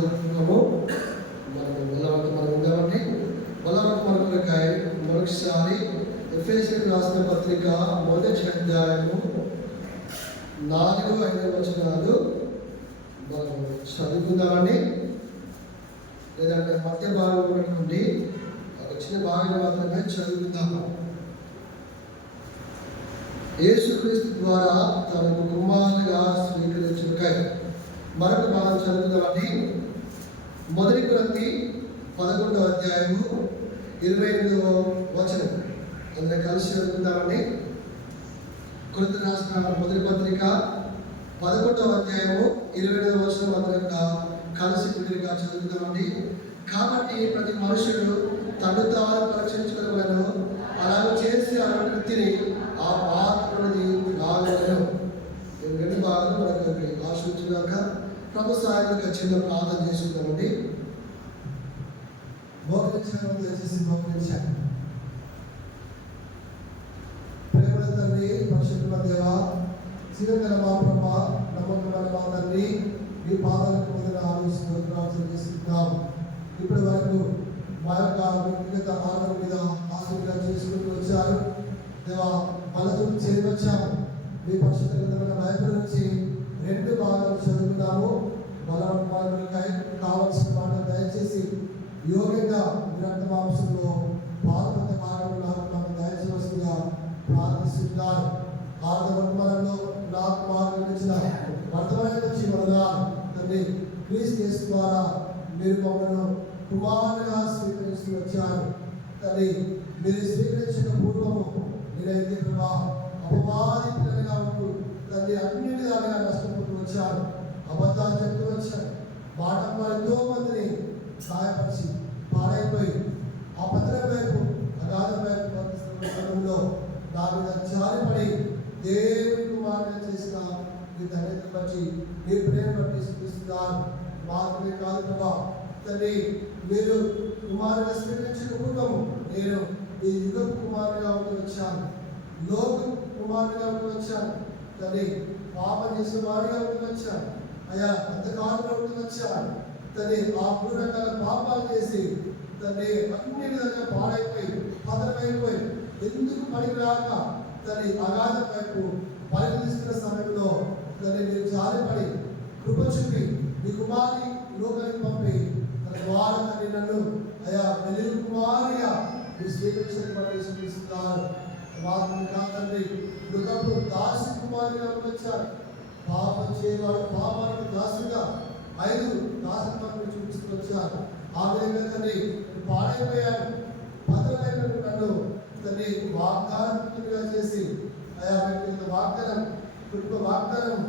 జరుపుకున్నాము. మనం ఉందామండి. మన కొరకాయ మరొకసారి ఎఫెసీయులకు రాసిన పత్రిక మొదటి అధ్యాయము 4-5 వచనాలు మనం చదువుకుందామండి. లేదంటే మధ్య భాగం ఉన్నటువంటి చిన్న భాగం మాత్రమే చదువుకుందాము. యేసుక్రీస్తు ద్వారా తనకు కుమారునిగా స్వీకరించుటకై మరొక భాగం చదువుదామండి. మొదటి కొరింథీ 11వ అధ్యాయము 28వ వచనం అందరూ కలిసి చదువుకుందామండి. కొరింథీ రాసిన మొదటి పత్రిక 11వ అధ్యాయము 28వ వచనం అందరూ కలిసి విడిగా చదువుకుందామండి. కాబట్టి ప్రతి మనుషుడు తను తాను పరీక్షించుకోవలను, అలాగ చేసి అలాంటి వ్యక్తిని ఆ పాత్రని రాగలను. రెండు భాగాలు మనకు ఆశించుగాక. ప్రభు సాయంగా చిన్న ప్రార్థన చేసుకుందామండి. మోకరించాను, దయచేసి మోకరించాను. ప్రేమల తండ్రి, పరిశుద్ధ దేవ, చిరగల మా ప్రభ, నమ్మకమైన మా తండ్రి, మీ పాదాలకు మొదలు ఆలోచన ప్రార్థన చేసుకుంటున్నాం. ఇప్పటి వరకు మా యొక్క వ్యక్తిగత ఆరోగ్యం మీద ఆసక్తిగా చేసుకుంటూ వచ్చారు. దేవా, మనతో చేరవచ్చాము. మీ పరిశుద్ధ గ్రంథమైన బైబిల్ నుంచి 2 భాగాలు చదువుకున్నాము. బలవంతాలకై కావాల్సిన మాటలు దయచేసి యోగ్యంగా మీ రక్తమాంసంలో పాల్గొనే భాగంలో నాకు దయచేయవలసిందిగా ప్రార్థిస్తున్నారు. ఆర్థవర్తమానంలో నాకు మార్గమిచ్చిన వర్తమానం నుంచి వదనాలు తండ్రి. క్రీస్తు యేసు ద్వారా మీరు మమ్మల్ని కుమారునిగా స్వీకరించి వచ్చారు తండ్రి. మీరు స్వీకరించిన పూర్వము నేనైతే ప్రభా అపవాది పిల్లలుగా ఉంటూ తండ్రి అన్ని విధాలుగా నష్టపోతూ వచ్చారు. అబద్ధాలు చెప్తూ వచ్చారు. మాట ఎంతో మందిని సహాయపరిచి పాడైపోయి ఆ పత్రం వైపు అగాధం వైపు సమయంలో నా మీద జారిపడి దేవుని కుమారునిగా చేసిన మీ ధన్యత బట్టి మీ ప్రేమ బట్టి చూపిస్తున్నారు. మాత్రమే కాదు ప్రభా తండ్రి, మీరు కుమారుగా స్వీకరించిన పూర్వము నేను ఈ యుగ కుమారుగా ఉంటూ వచ్చాను, లోక కుమారుగా ఉంటూ వచ్చాను తండ్రి. పాపం చేసిన వాడిగా ఉంటూ వచ్చాను అయ్యా, అంధకారంలో ఉంటూ వచ్చాను తండ్రి. ఆ 3 రకాల పాపాలు చేసి తండ్రి అన్ని విధంగా పాడైపోయి పతనమైపోయి ఎందుకు పనికిరాక తండ్రి అగాధం వైపు పరిగణిస్తున్న సమయంలో తండ్రి మీరు జారిపడి కృప చూపి మీ కుమారుని లోకానికి పంపి తన ద్వారా తండ్రి నన్ను అయా వెలుగు కుమారుగా మీరు స్వీకరించినటువంటి చూపిస్తున్నారు. వారిని కాదండి మృగప్పుడు దాసి కుమారుగా వచ్చారు. పాపం చేయవాడు పాపానికి దాసుగా 5 దాసత్వాన్ని చూపిస్తూ వచ్చారు. ఆ విధంగా తండ్రి పాడైపోయాను, భద్రమైన నన్ను తండ్రి వాగ్దానంగా చేసి అయా వ్యక్తిగత వాగ్దానం, కుటుంబ వాగ్దానం,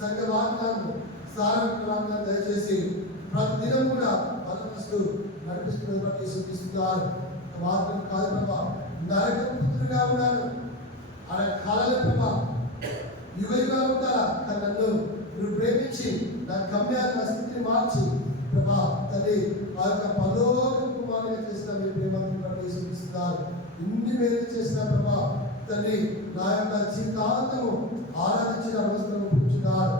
సంఘ వాగ్దానం, సార్వత్రిక వాగ్దానం దయచేసి ప్రతిదినం కూడా బలపరుస్తూ నడిపిస్తున్నది బట్టి సూచిస్తున్నారు. మాత్రం కాదు ప్రభా, నరక పుత్రుడిగా ఉన్నాను అనే కాలాల ప్రభా యుగంగా ఉంటారా కానీ నన్ను నువ్వు ప్రేమించి నా గమ్యాన్ని నా స్థితిని మార్చి ప్రభా తండ్రి ఆ యొక్క పరలోక కుమారునిగా చేసిన మీ ప్రేమను బట్టి సూచిస్తున్నారు. ఇన్ని మేలు చేసిన ప్రభా తండ్రి నా యొక్క జీవితాంతము ఆరాధించిన అవసరం పుచ్చున్నారు.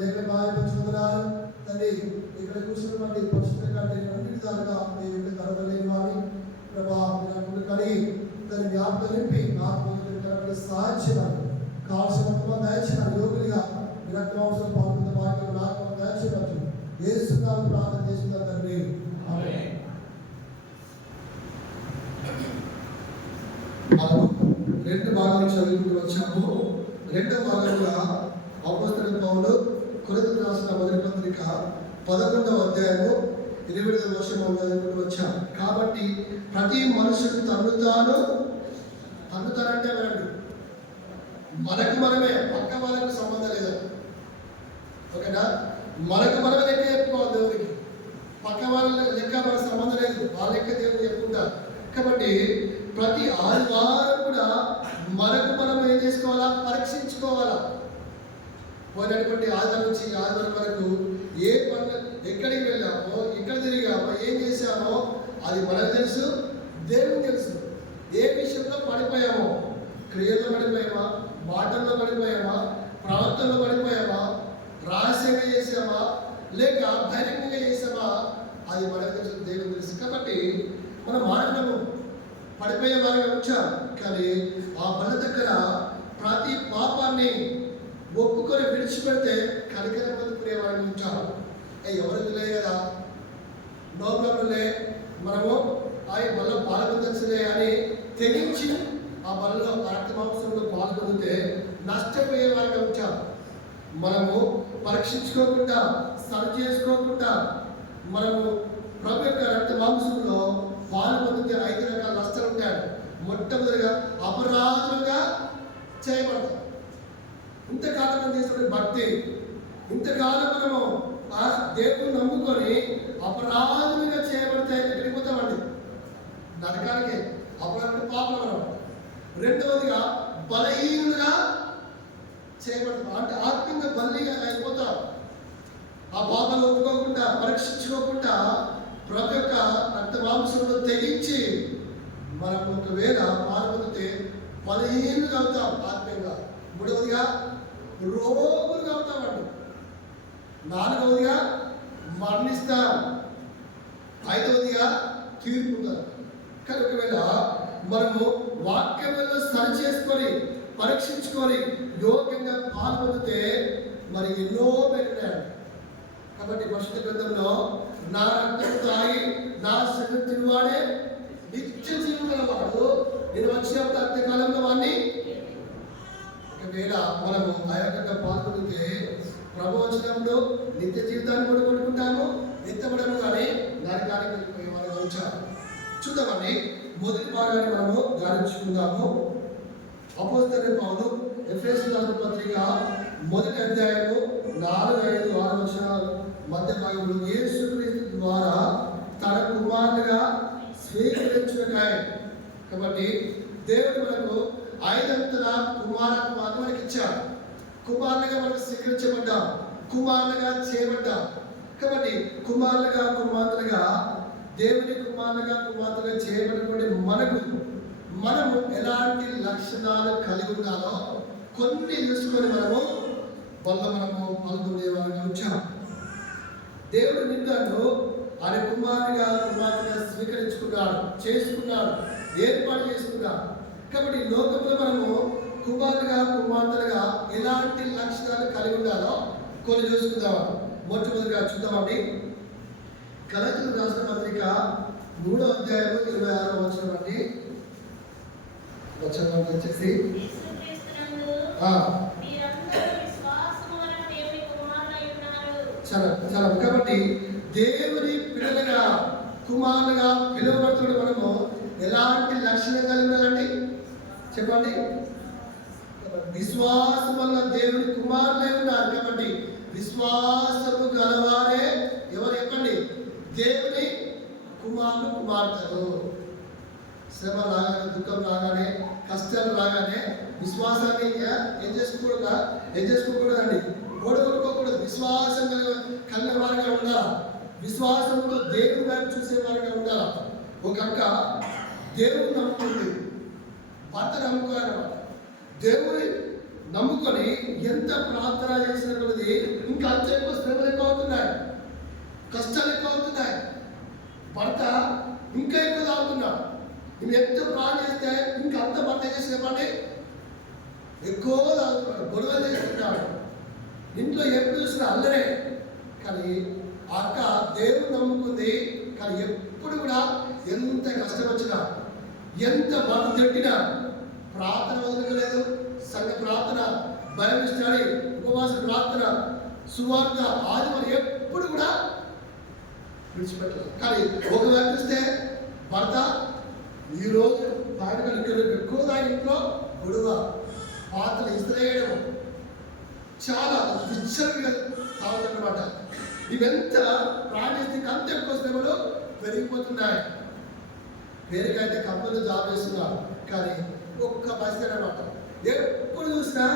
లేఖ బాధ్యపరుచుకున్నారు తండ్రి. ఇక్కడ కూర్చున్నటువంటి పరిశుద్ధ కంటే అన్ని విధాలుగా మీ యొక్క తరగలేని వారిని ప్రభా మీరు కడిగి తన జ్ఞాపకం నింపి నాకు సహాయం చేయాలి. కావాల్సిన దయచిన యోగులుగా మీ రక్తమాంసం పాల్గొన్న వాటిని నాకు దయచేయవచ్చు. యేసునామములో ప్రార్థన చేస్తున్నారు తండ్రి, ఆమేన్. 2 భాగాలు చదువుకుంటూ వచ్చాము. 2వ భాగంగా అపోస్తలుడైన పౌలు కొరింథీయులకు రాసిన మొదటి పత్రిక 11వ అధ్యాయము 28వ వచనం చదువుకుంటూ వచ్చాము. కాబట్టి ప్రతి మనుషుడు తను తానంటే మనకు మనమే, పక్క వాళ్ళకి సంబంధం లేదు. ఓకేనా? మనకు మనమే లెక్క చెప్పుకోవాలి దేవుడికి. పక్క వాళ్ళ లెక్క మనకు సంబంధం లేదు, వాళ్ళ లెక్క దేవుడు చెప్పుకుంటారు. కాబట్టి ప్రతి ఆదివారం కూడా మనకు మనం ఏం చేసుకోవాలా? పరీక్షించుకోవాలా. పోయినటువంటి ఆదివారం నుంచి ఆదివారం వరకు ఏ పనులు ఎక్కడికి వెళ్ళామో, ఎక్కడ తిరిగామో, ఏం చేశామో అది మనకు తెలుసు, దేవుడికి తెలుసు. ఏ విషయంలో పడిపోయామో, క్రియల్లో పడిపోయామా, మాటల్లో పడిపోయామా, ప్రవర్తనలో పడిపోయామా, రహస్యంగా చేసామా, లేక బహిరంగంగా చేసామా, అది మనకు తెలుసు, దేవుడు తెలుసు. కాబట్టి మన మానవులను పడిపోయే వారిగా ఉంచాం, కానీ ఆ బల దగ్గర ప్రతి పాపాన్ని ఒప్పుకొని విడిచిపెడితే కనికరం పొందుకునే వారిని ఉంచాం. ఎవరికి లే కదా, నో ప్రాబ్లంలే, మనము ఆ బలలో పాల్గొనవచ్చులే అని తెగించి ఆ బలలో రక్తమాంసంలో పాల్గొంటే నష్టపోయే వారిగా ఉంచాం. మనము పరీక్షించుకోకుండా, సరి చేసుకోకుండా మనము ప్రభు యొక్క రక్తమాంసంలో పాల్గొంటే 5 రకాల నష్టాలు ఉంటాయి. మొట్టమొదటిగా అపరాధులుగా చేయబడతాం. ఇంతకాలం మనం చేసిన భక్తి, ఇంతకాలం మనము ఆ దేవుని నమ్ముకొని అపరాధులుగా చేయబడితే ఎక్కడికి పోతామండి? నరకానికి. అపరాధులు పాపం మనం. రెండవదిగా బలహీనులుగా చేయబడతాం, అంటే ఆత్మీయంగా బలిగా అయిపోతాం. ఆ పాపాలు ఒప్పుకోకుండా, పరీక్షించుకోకుండా ప్రభు యొక్క రక్తమాంసంలో తెగించి మనకు ఒకవేళ పాల్గొంటే బలహీనులుగా అవుతాం ఆత్మీయంగా. మూడవదిగా రోగులుగా అవుతామండి. నాలుగవదిగా మరణిస్తాం. ఐదవదిగా తీర్పుతాం. కానీ ఒకవేళ మనము వాక్యంలో సరి చేసుకొని, పరీక్షించుకొని యోగ్యంగా పాల్గొంటే మరి ఎన్నో పెరిగినాయి. కాబట్టి పరిశుద్ధ గ్రంథంలో నా రక్తం తాగి నా శరీరం తినవాడే నిత్య జీవం గలవాడు, నేను వచ్చినప్పుడు అంత్యకాలంలో వాడిని. ఒకవేళ మనము అయోగ్యంగా పాల్గొంటే ప్రభు వచ్చినప్పుడు నిత్య జీవితాన్ని కూడా కొనుక్కుంటాము, ఎత్తబడము కానీ నరకానికి వెళ్ళిపోయే వాళ్ళు ఉంచారు. చూద్దామండి, మొదటి భాగాన్ని మనము ధ్యానించుకుందాము. అపోస్తలుడైన పౌలు ఎఫెసీయులకు రాసిన పత్రిక 1వ అధ్యాయము 4, 5, 6 వచనాల మధ్య భాగంలో యేసుక్రీస్తు ద్వారా తన కుమారునిగా స్వీకరించుటకై. కాబట్టి దేవుడు మనకు 5 కుమారులను మనకి ఇచ్చాడు. కుమారులుగా మనకు స్వీకరించబడ్డాం, కుమారులుగా చేయబడ్డాం. కాబట్టి కుమారులుగా కుమార్తెలుగా, దేవుని కుమారులుగా కుమార్తెలుగా చేయబడినటువంటి మనము ఎలాంటి లక్షణాలు కలిగి ఉండాలో కొన్ని చూసుకొని మనము పాల్గొనే వారిని ఉంచాం. దేవుడు నిన్ను ఆయన కుమారునిగా కుమార్తెగా స్వీకరించుకున్నాడు, చేసుకున్నాడు, ఏర్పాటు చేసుకున్నాడు. కాబట్టి లోకంలో మనము కుమారులుగా కుమార్తెలుగా ఎలాంటి లక్షణాలు కలిగి ఉండాలో కొన్ని చూసుకుందాం. మొట్టమొదటిగా చూద్దామండి, గలతీయులకు రాసిన పత్రిక 3వ అధ్యాయము 26వ వచనం అండి. వచనం వచ్చేసి చాలా. కాబట్టి దేవుని పిల్లలుగా కుమారులుగా పిలువబడుతున్న మనము ఎలాంటి లక్షణం కలిగి ఉండాలండి చెప్పండి? విశ్వాసం వల్ల దేవుని కుమారులే ఉన్నారు. కాబట్టి విశ్వాసము గలవారే ఎవరు చెప్పండి? దేవుని కుమారులు కుమార్తెలు. శ్రమ రాగానే, దుఃఖం రాగానే, కష్టాలు రాగానే విశ్వాసాన్ని ఏం చేసుకోకూడదండి, ఓడగొట్టుకోకూడదు. విశ్వాసం కలిగిన వారిగా ఉండాలి. విశ్వాసంతో దేవుని వైపు చూసే వారిగా ఉండాలి. ఒక అక్క దేవుని నమ్ముకుంది, భర్త నమ్ముకోవాలన్నమాట. దేవుని నమ్ముకొని ఎంత ప్రార్థన చేసినటువంటిది ఇంకా అంత ఎక్కువ శ్రమలు ఎక్కువ అవుతున్నాయి, కష్టాలు ఎక్కువ అవుతున్నాయి. భర్త ఇంకా ఎక్కువ తాగుతున్నాడు. నువ్వు ఎంత ప్రాణం చేస్తే ఇంకా అంత భర్త చేసేపండి ఎక్కువ తాగుతున్నాడు, గొడవలు చేస్తున్నాడు, ఇంట్లో ఎప్పుడు చూసినా అల్లరే. కానీ ఆ అక్క దేవుని నమ్ముకుంది. కానీ ఎప్పుడు కూడా ఎంత కష్టం వచ్చినా, ఎంత భర్త తిట్టినా ప్రార్థన వదలలేదు. సంఘ ప్రార్థన, బైబిల్ స్టడీ, ఉపవాస ప్రార్థన, సువార్త, ఆదివారం ఎప్పుడు కూడా విడిచిపెట్టలేదు. కానీ ఒకవేళ చూస్తే భర్త ఈరోజు తాగడం ఎక్కువ దాని ఇంట్లో గొడవ, పాత్రలు ఇస్త్రేయడం, చాలా విచ్చలవిడిగా తాగుతుందన్నమాట. ఇవెంత ప్రాణిస్తే అంత ఎక్కువ శ్రమలు పెరిగిపోతున్నాయి. పేరుకైతే కంపెనీలో జాబ్ చేస్తున్నారు, కానీ ఒక్క పరిస్థితి అనమాట. ఎప్పుడు చూసినా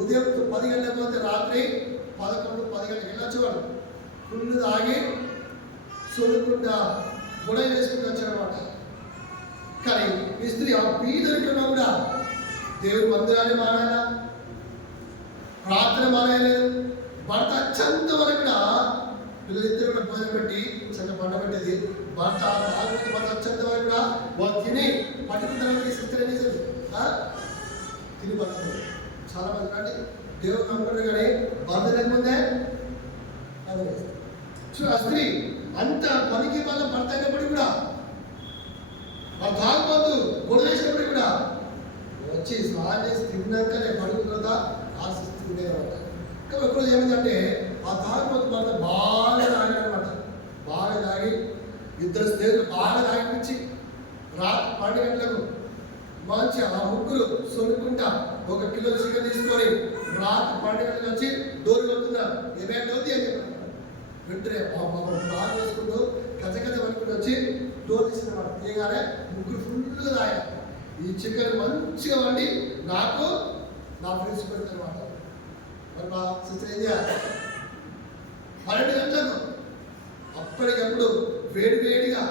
ఉదయం 10 గంటలకు పోతే రాత్రి 11, 10 గంటలకు వెళ్ళొచ్చేవాడు. ఫుల్ తాగి సొలుకుండా గొడవ వేసుకుంటూ వచ్చాడనమాట. కానీ ఈ స్త్రీ ఆ పీదరికన్నా కూడా దేవుడి మందిరాన్ని మానేలా, ప్రార్థన మానేయలేదు. భర్త అత్యంత వరకు కూడా పిల్లలిద్దరు కూడా భోజనం పెట్టి చక్కగా పండబెట్టేది. భర్త తాగుబోతు భర్త వచ్చేంత వరకు కూడా వాళ్ళు తిని పట్టుకున్న తర్వాత సిస్టర్ ఏం చేసేది తిని పడుతుంది. చాలా మంది కానీ దేవుడు నమ్ముకుంటారు కానీ భర్త లేకపోతే ఆ స్త్రీ అంత పనికి వాళ్ళ భర్త అయినప్పటికీ కూడా వాళ్ళు తాగుబోతు గొడవ వేసినప్పటికీ కూడా వచ్చి స్నానం చేసి తిన్నాకనే పడుకున్న తర్వాత ఆశిస్తుంది అనమాట. కాబట్టి ఒకరోజు ఏమైందంటే ఆ తాగుబోతు భర్త బాగా తాగాడనమాట. బాగా తాగి ఇద్దరు స్నేహితులు బాగా తాగిపించి రాత్రి 12 గంటలకు మంచి ఆ ముగ్గురు సొనుక్కుంటా 1 కిలో చికెన్ తీసుకొని రాత్రి 12 గంటలకు వచ్చి డోర్ కొడుతున్నారు. ఏమైనా అవుతుంది అని చెప్పారు. వెంటనే బాగా వేసుకుంటూ కచ్చకచ్చ పట్టుకుంటూ వచ్చి డోర్ తీసినమాట. తీయగానే ముగ్గురు ఫుల్గా తాగారు. ఈ చికెన్ మంచిగా వండి నాకు నా ఫ్రెండ్స్ పెడతారన్నమాట. మరి మా సిస్టర్ ఏం చేయాలి? 12 గంటలకు అప్పటికప్పుడు వేడిగా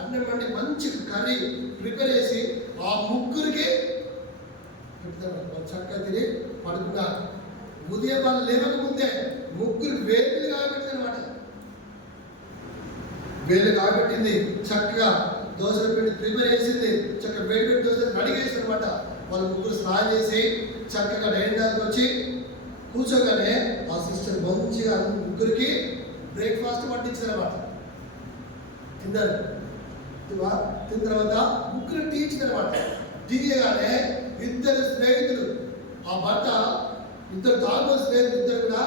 అన్నం వండి మంచి కర్రీ ప్రిపేర్ చేసి ఆ ముగ్గురికి పెడతారు. చక్కగా తిని పడుకున్నారు. ఉదయం వాళ్ళు లేవక ముందే ముగ్గురు వేలు కాబెట్టింది అనమాట. వేలు కాబెట్టింది. చక్కగా దోశల పిండి ప్రిపేర్ చేసింది. చక్కగా వేడి దోశలు అడిగేసి అనమాట. వాళ్ళు ముగ్గురు స్నానం చేసి చక్కగా డైనింగ్ హాల్కి వచ్చి కూర్చోగానే ఆ సిస్టర్ మంచిగా ముగ్గురికి బ్రేక్ఫాస్ట్ పట్టించారు అనమాట. తిన్నారు. తిన్న తర్వాత ముగ్గురు టీ ఇచ్చిందనమాట. టీ చేయగానే ఇద్దరు స్నేహితులు ఆ భర్త ఇద్దరు తాగుబోతు స్నేహితులు ఇద్దరు కూడా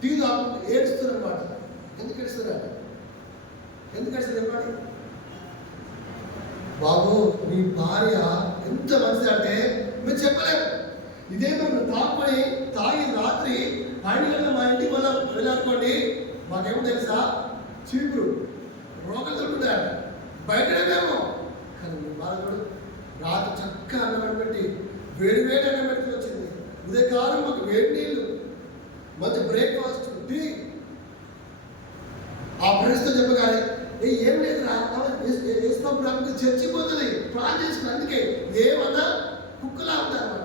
టీ తాగుతూ ఏడుస్తున్నారు అనమాట. ఎందుకు ఏడుస్తున్నారు? ఎందుకు ఏడుస్తున్నారు చెప్పండి. బాబు మీ భార్య ఎంత మంచిది అంటే మీరు చెప్పలేము. ఇదే మేము తాగి రాత్రి 12 గంటల మా ఇంటికి మనం వెళ్ళాలనుకోండి, మాకేమో తెలుసా చీపురు రోగలు దొరుకుతాయి బయటనే మేము. కానీ మీ భార్య రాత్రి చక్కగా అన్నం పెట్టి వేడి అన్నం పెట్టి వచ్చింది. ఉదయకాలం మాకు వేడి నీళ్ళు, మంచి బ్రేక్ఫాస్ట్, టీ. ఆ ఫ్రెండ్స్తో చెప్పగానే ఏం లేదు వేసినప్పుడు చచ్చిపోతుంది ప్లాన్ చేసుకుని. అందుకే ఏమన్నా కుక్కలా ఉంటారు అన్నమాట.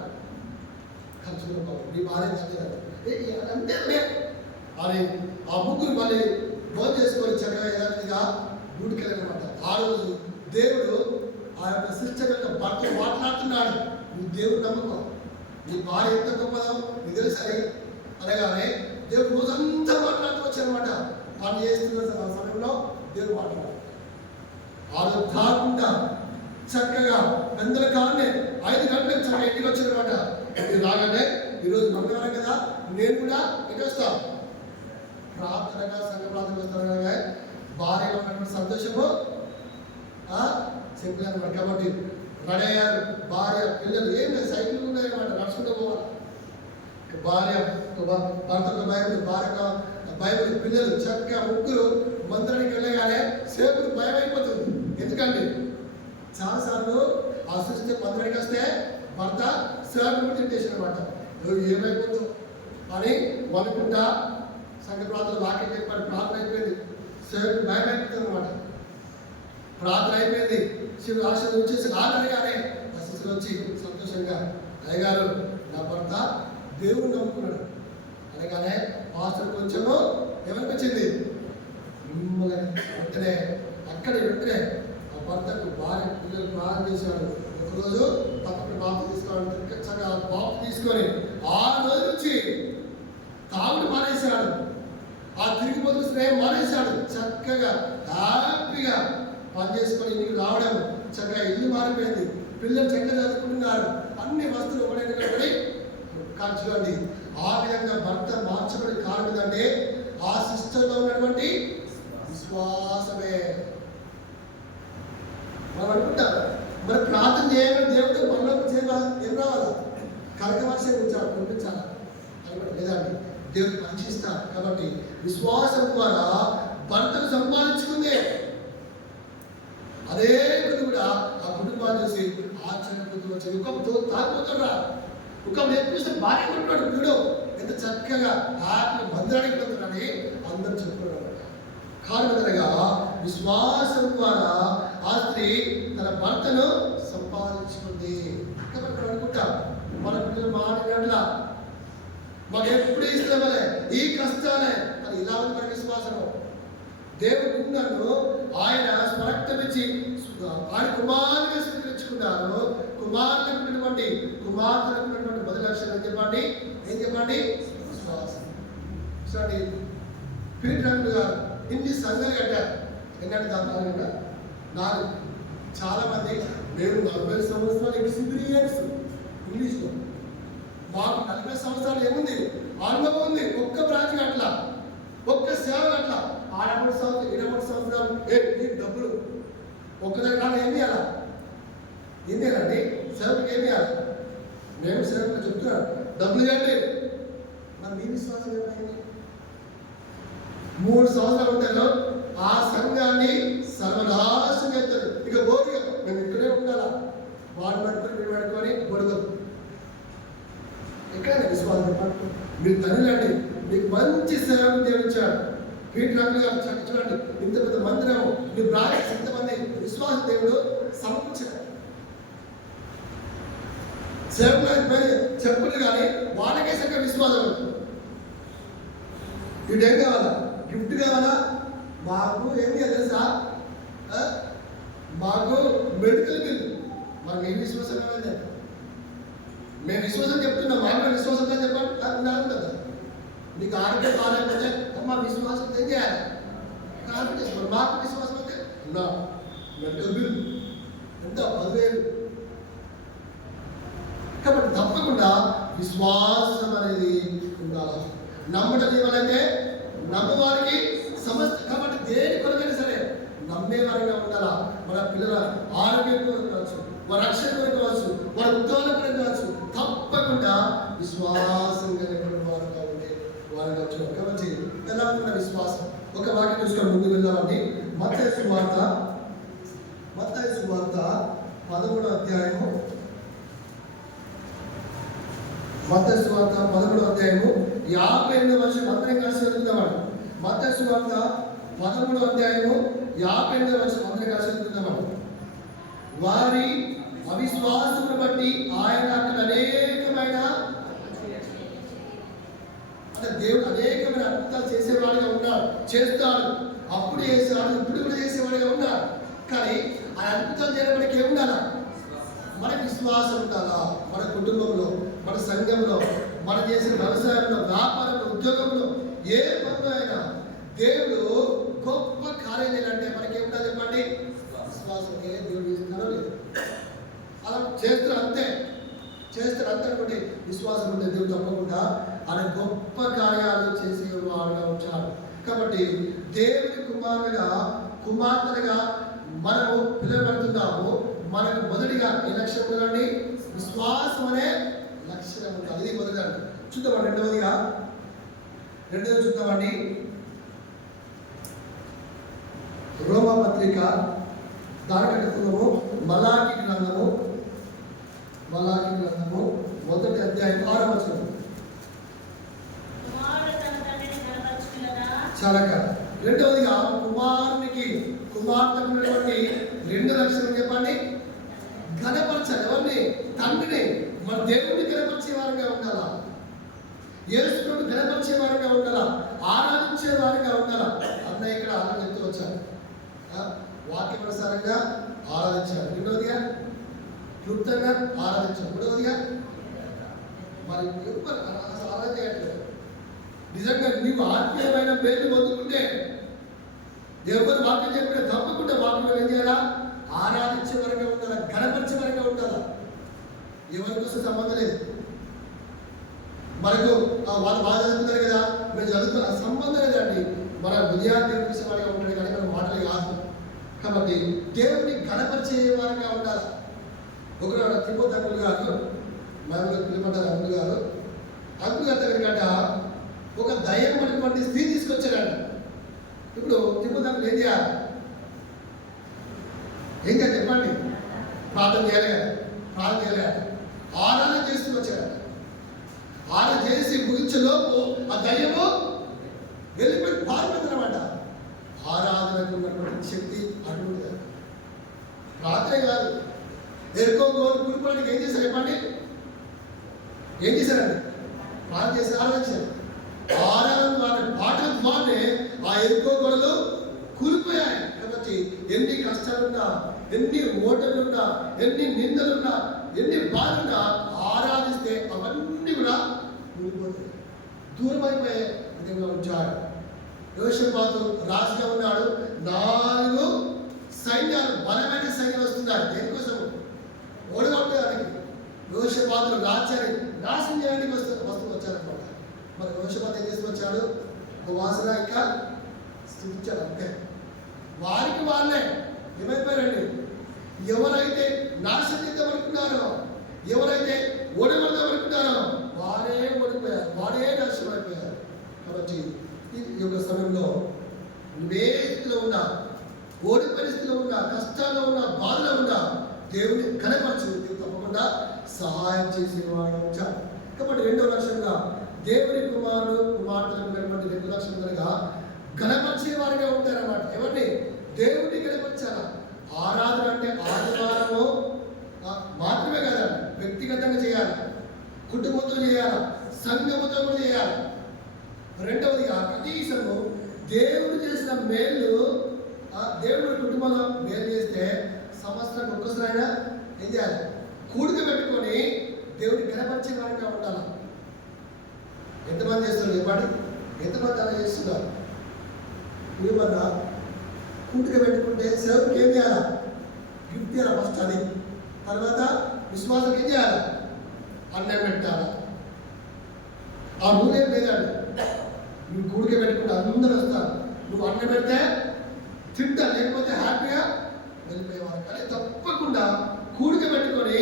మీ భార్య అంతే అని ఆ ముగ్గురు మళ్ళీ భోజనం చేసుకొని చక్కగా యథావిధిగా గుడికి వెళ్ళారనమాట. ఆ రోజు దేవుడు ఆ యొక్క సిస్టర్ యొక్క భర్త మాట్లాడుతున్నాడు. నువ్వు దేవుడు నమ్మకం, నీ భార్య ఎంత గొప్పదో నీకు తెలుసని అనగానే దేవుడు రోజంతా మాట్లాడుతూ వచ్చారనమాట. పని చేస్తున్న సమయంలో దేవుడు మాట్లాడారు. ఆ రోజు కాకుండా చక్కగా పెద్దల కాలనే 5 గంటలకు చక్కగా ఇంటికి వచ్చారనమాట. ఇంటికి రాగానే ఈరోజు మంగళవారం కదా, నేను కూడా ఇంటికి వస్తాను ప్రార్థనగా సంఘ ప్రార్థన వస్తాను. భార్య ఉన్నటువంటి సంతోషము చెప్పాను. కాబట్టి రెడీ అయ్యారు. భార్య పిల్లలు ఏం లేదు, సైకిల్ ఉన్నాయన్నమాట, నడుచుకుంటూ పోవాలి. భార్య భర్తకు బైబిల్, భార్య బైబిల్, పిల్లలు చక్కగా ముగ్గురు మందిరానికి వెళ్ళగానే సేపుడు భయం అయిపోతుంది. ఎందుకంటే చాలాసార్లు ఆ సిస్టర్ మందిరానికి వస్తే భర్త సేపుడు తిట్టేసాడు అనమాట. ఏమైపోతుందో అని అనుకుంటా సంఘ ప్రార్థన వాక్యం చెప్పాడు. ప్రార్థన అయిపోయింది. సేపుడు భయం అయిపోతుంది అనమాట. ప్రార్థన అయిపోయింది. శివుడు ఆశలు వచ్చేసి రాగానే ఆ శిశులు వచ్చి సంతోషంగా అయ్యగారు నా భర్త దేవుడు నమ్ముకున్నాడు అనగానే మాస్టర్ కొంచెము ఎవరికి వచ్చింది వెంటనే వెంటనే ఆ భర్తకు భార్య పిల్లలు ప్రార్థన చేశాడు. ఒకరోజు పక్కన బాబు తీసుకోవడం చక్కగా బాబు తీసుకొని 6 రోజుల నుంచి తాగుడు మానేశాడు. ఆ తిరిగిపోతున్న స్నేహం మానేశాడు. చక్కగా హ్యాపీగా పని చేసుకొని ఇంటికి రావడం, చక్కగా ఇల్లు మారిపోయింది. పిల్లలు చక్కగా చదువుకుంటున్నారు. అన్ని వస్తువులు ఒకటి చూడండి. ఆ విధంగా భర్త మార్చబడి కారణం ఏంటంటే ఆ సిస్టర్లో ఉన్నటువంటి విశ్వాసమే. మనం అనుకుంటాం మరి ప్రార్థన చేయాలని దేవుడు మనలోకి ఏం రావాలా? కనక వర్షం ఉంచాలి, పంపించాలా? లేదండి, దేవుడు పరీక్షిస్తారు. కాబట్టి విశ్వాసం ద్వారా భర్తను సంపాదించుకుందే అదే కూడా ఆ కుటుంబాన్ని చూసి ఆశ్చర్యపోతూ వచ్చి తాగిపోతాడు. ఒక నేర్పిస్తే భార్య కొట్టాడు. వీడు ఎంత చక్కగా హ్యాపీ మందిరానికి వెళ్తున్నాడని అందరూ చెప్పుకున్నాడు. కారణంగా విశ్వాసం ద్వారా ఆ స్త్రీ తన భర్తను సంపాదించుకుంది. కాబట్టి అనుకుంటా మన పిల్లలు మాట్లాడలా మాకు ఎప్పుడు ఇష్టమలే ఈ కష్టాలే అని ఇలా ఉంది. మనకి విశ్వాసము. దేవుడు నన్ను ఆయన స్వరక్తమిచ్చి ఆయన కుమారుగా స్వీకరించుకున్నారు. కుమారులకున్నటువంటి కుమార్తెలకున్నటువంటి మొదటి లక్షణం ఏం చెప్పండి? విశ్వాసం. చూడండి, పీటర్ గారు ఇన్ని సంఘాలు కట్టారు. ఎన్నటి దాంట్లో కట్టారు? 4. చాలా మంది మేము 40 సంవత్సరాలు ఎక్స్పీరియన్స్ ఇంగ్లీష్లో, మాకు 40 సంవత్సరాలు ఏముంది? అనుభవం ఉంది. ఒక్క బ్రాంచ్ అట్లా, ఒక్క సేవ అట్లా 6 సంవత్సరాలు 23 సంవత్సరాలు మీకు డబ్బులు ఒక్క దగ్గర ఏం చేయాలా? ఏం చేయాలండి? సేవకి ఏం చేయాలి? మేము సేవకు చెప్తున్నాను, డబ్బులు ఇవ్వండి. మరి మీ విశ్వాసం ఏమైంది? 3 సంవత్సరాలు ఉంటారు, ఆ సంఘాన్ని సర్వనాశనం చేస్తారు. ఇక బోరుగా మేము ఇక్కడే ఉండాలా, వాడు పడుకొని మీరు పడుకొని గొడవలు. ఎక్కడైనా విశ్వాసం మీరు తల్లిలండి, మీకు మంచి సేవకు దేవుడిచ్చాడు. పీటర్ గారు చూడండి, ఇంత పెద్ద మందిరం, మీ బ్రాంచ్ ఇంతమంది విశ్వాస దేవుడు సమకూర్చాడు. సేవకులకు చెప్పులు కానీ వాళ్ళకే సరిగ్గా విశ్వాసం. ఇటేం కావాలా? గిఫ్ట్ కావాలా? మాకు ఏమి తెలుసా? మాకు మెడికల్ బిల్. మాకు ఏ విశ్వాసం కావాలి? మేము విశ్వాసం చెప్తున్నాం, మాకు విశ్వాసంగా చెప్పాలి కదా. మీకు ఆరోగ్యం బాగాలేకపోతే మా విశ్వాసం ఏం చేయాలి? కాదు, మాకు విశ్వాసం అయితే నా మెడికల్ బిల్ ఎంత 10,000. కాబట్టి తప్పకుండా విశ్వాసం అనేది ఉండాలి. నమ్మటం ఏమనంటే నమ్మవారికి సమస్త. కాబట్టి దేని కొరకైనా సరే నమ్మేవారిగా ఉండాలా. మన పిల్లల ఆరోగ్యం కొరకు కావచ్చు, వారి రక్షణ కొరకు కావచ్చు, వారి ఉద్యోగం కొరకు కావచ్చు, తప్పకుండా విశ్వాసం కలిగిన వారుగా ఉండే వారు కావచ్చు. కాబట్టి ఎలా ఉన్న విశ్వాసం ఒక వాక్యం చూసుకొని ముందుకు వెళ్దామండి. మత్తయి సువార్త 11వ అధ్యాయము. మత్తయి సువార్త 11వ అధ్యాయము 58వ వచనం అందరం కలిసి చదువుతామండి. మత్తయి సువార్త 13వ అధ్యాయము 58వ వచనం అందరం కలిసి చదువుతామండి. వారి అవిశ్వాసమును బట్టి ఆయన అక్కడ అనేకమైన, అంటే దేవుడు అనేకమైన అద్భుతాలు చేసేవాడిగా ఉన్నాడు, చేస్తాడు. అప్పుడు చేసేవాడు, ఇప్పుడు కూడా చేసేవాడిగా ఉన్నాడు. కానీ ఆ అద్భుతాలు చేయడానికి ఏముండాలా? మనకి విశ్వాసం ఉండాలా. మన కుటుంబంలో, మన సంఘంలో, మనం చేసిన వ్యవసాయంలో, వ్యాపారంలో, ఉద్యోగంలో, ఏ పనులు అయినా దేవుడు గొప్ప కార్యం చేయాలంటే మనకేముంటుంది చెప్పండి? విశ్వాసం. దేవుడు చేస్తున్నారో లేదు, అలా చేస్తారు అంతే అనుకోండి. విశ్వాసం ఉంటే దేవుడు తప్పకుండా ఆయన గొప్ప కార్యాలు చేసేవాడుగా వచ్చాడు. కాబట్టి దేవుడి కుమార్తెలుగా మనము పిలువబడుతున్నాము. మనకు మొదటిగా ఈ లక్ష్యం ఉందండి, విశ్వాసం అనే లక్షణం ఉంటుంది. ఇది మొదటిగా చూద్దామండి. రెండవది చూద్దామండి. రోమా పత్రిక దానికంటే పూర్వము మలాకి గ్రంథము 1వ అధ్యాయం 6వ వచనం. చాలక రెండవదిగా కుమార్తెకున్నటువంటి 2 లక్షణాలు చెప్పండి. ఘనపరచాలి. ఎవరిని? తండ్రిని. మన దేవుడిని ఘనపరిచే వారిగా ఉండాలా, యేసుని ఘనపరిచే వారిగా ఉండాలా, ఆరాధించే వారిగా ఉండాలా. అన్నయ్య ఇక్కడ ఆరాధన చెప్తూ వచ్చారు, వాక్యానుసారంగా ఆరాధించాలి. రెండవదిగా క్లుప్తంగా ఆరాధించాలి. మూడవదిగా మరి ఆరాధన చేయట్లేదు. నిజంగా నీవు ఆత్మీయమైన పేర్లు పొందుకుంటే ఎవరు వాక్యం చెప్పినా తప్పకుండా వాక్యం ఏం చేయాలా? ఆరాధించే వరంగా ఉండాలా, ఘనపరిచే వరంగా ఉండాలా. ఎవరి కోసం సంబంధం లేదు. మనకు వాళ్ళు బాగా చదువుతున్నారు కదా, మేము చదువుతున్న సంబంధం లేదండి. మన ఉదయాన్ని చూసే వారిగా ఉంటాడు కానీ మన మాటలు కాదు. కాబట్టి దేవుడిని ఘనపరిచే వారంగా ఉండాలి. ఒకరు తిమ్మోతి అంకుల్ గారు, మనకు పిలుపడ్డారు అంకుల్ గారు దగ్గర ఒక దయ్యం అనేటువంటి స్త్రీ తీసుకొచ్చారంట. ఇప్పుడు తిమ్మోతి అంకుల్ ఏం చేయాలి? ఏం చేయాలి చెప్పండి? ప్రార్థన చేయాలి కదా. ఆరాధన చేస్తూ వచ్చాడు. ఆరాధన చేసి ముగించేలోపు ఆ దయ్యము వెళ్ళిపోయి పారిపోతున్నమాట. ఆరాధనకు ఉన్నటువంటి శక్తి అటువంటి ప్రార్థన కాదు. కూలిపోవడానికి ఏం చేశారు చెప్పండి? ఏం చేశారండి? ప్రార్థన చేసి ఆరాధించారు. ఆరాధన ద్వారా పాటల ద్వారానే ఆ ఎరుకో గొడవలు కూలిపోయాయి. కాబట్టి ఎన్ని కష్టాలున్నా, ఎన్ని ఓటలున్నా, ఎన్ని నిందలున్నా, ఎన్ని బాధలున్నా ఆరాధిస్తే అవన్నీ కూడా కూలిపోతాయి, దూరం అయిపోయే విధంగా ఉంచాడు. యోషపాతు రాజుగా ఉన్నాడు. 4 సైన్యాలు, బలమైన సైన్యం వస్తున్నాయి. దేనికోసం? ఓడగొట్టడానికి. యోషపాతులు రాజ్యాన్ని నాశనం చేయడానికి వచ్చారనమాట. మరి యోషపాతు ఏం చేసి వచ్చాడు? వాసన ఇంకా స్థితించాడు అంతే. వారికి వాళ్ళే ఏమైపోయారండి? ఎవరైతే నాశనం చేద్దామనుకున్నారో, ఎవరైతే ఓడగొడదామనుకున్నారో వారే ఓడిపోయారు, వారే నాశనం అయిపోయారు. కాబట్టి ఈ యొక్క సమయంలో నువ్వే స్థితిలో ఉన్నా, ఓడి పరిస్థితిలో ఉన్నా, కష్టాల్లో ఉన్నా, బాధలో ఉన్నా దేవుని కనపరచు, తప్పకుండా సహాయం చేసేవాడు ఉంచాలి. కాబట్టి 2వ లక్షణంగా దేవుని కుమారుడు కుమార్తెలకు ఉన్నటువంటి 2 లక్షణాలుగా గణపరిచేవారిగా ఉంటారన్నమాట. ఎవరిని? దేవుడిని గణపరచాలా. ఆరాధన అంటే ఆదివారము మాత్రమే కదా, వ్యక్తిగతంగా చేయాలి, కుటుంబంతో చేయాలి, సంఘముతో కూడా చేయాలి. రెండవదిగా కనీసము దేవుడు చేసిన మేలు, దేవుడి కుటుంబంలో మేలు చేస్తే సంవత్సరానికి ఒక్కసారైనా ఏం చేయాలి? కూడిక పెట్టుకొని దేవుడిని గణపరిచే వారిగా ఉండాలి. ఎంతమంది చేస్తున్నారు చెప్పండి? ఎంతమంది అలా చేస్తున్నారు? ఏమన్నా కూడిక పెట్టుకుంటే సేవకి ఏం చేయాలా? గిఫ్ట్ చేయాలి ఫస్ట్. అది తర్వాత విశ్వాసం ఏం చేయాలి? అన్నం పెట్టాలి. ఆ రూల్ ఏం లేదండి. నువ్వు కూడిక పెట్టుకుంటే అందరూ వస్తారు, నువ్వు అన్నం పెడితే తింటా, లేకపోతే హ్యాపీగా వెళ్ళిపోయేవారు. కానీ తప్పకుండా కూడిక పెట్టుకొని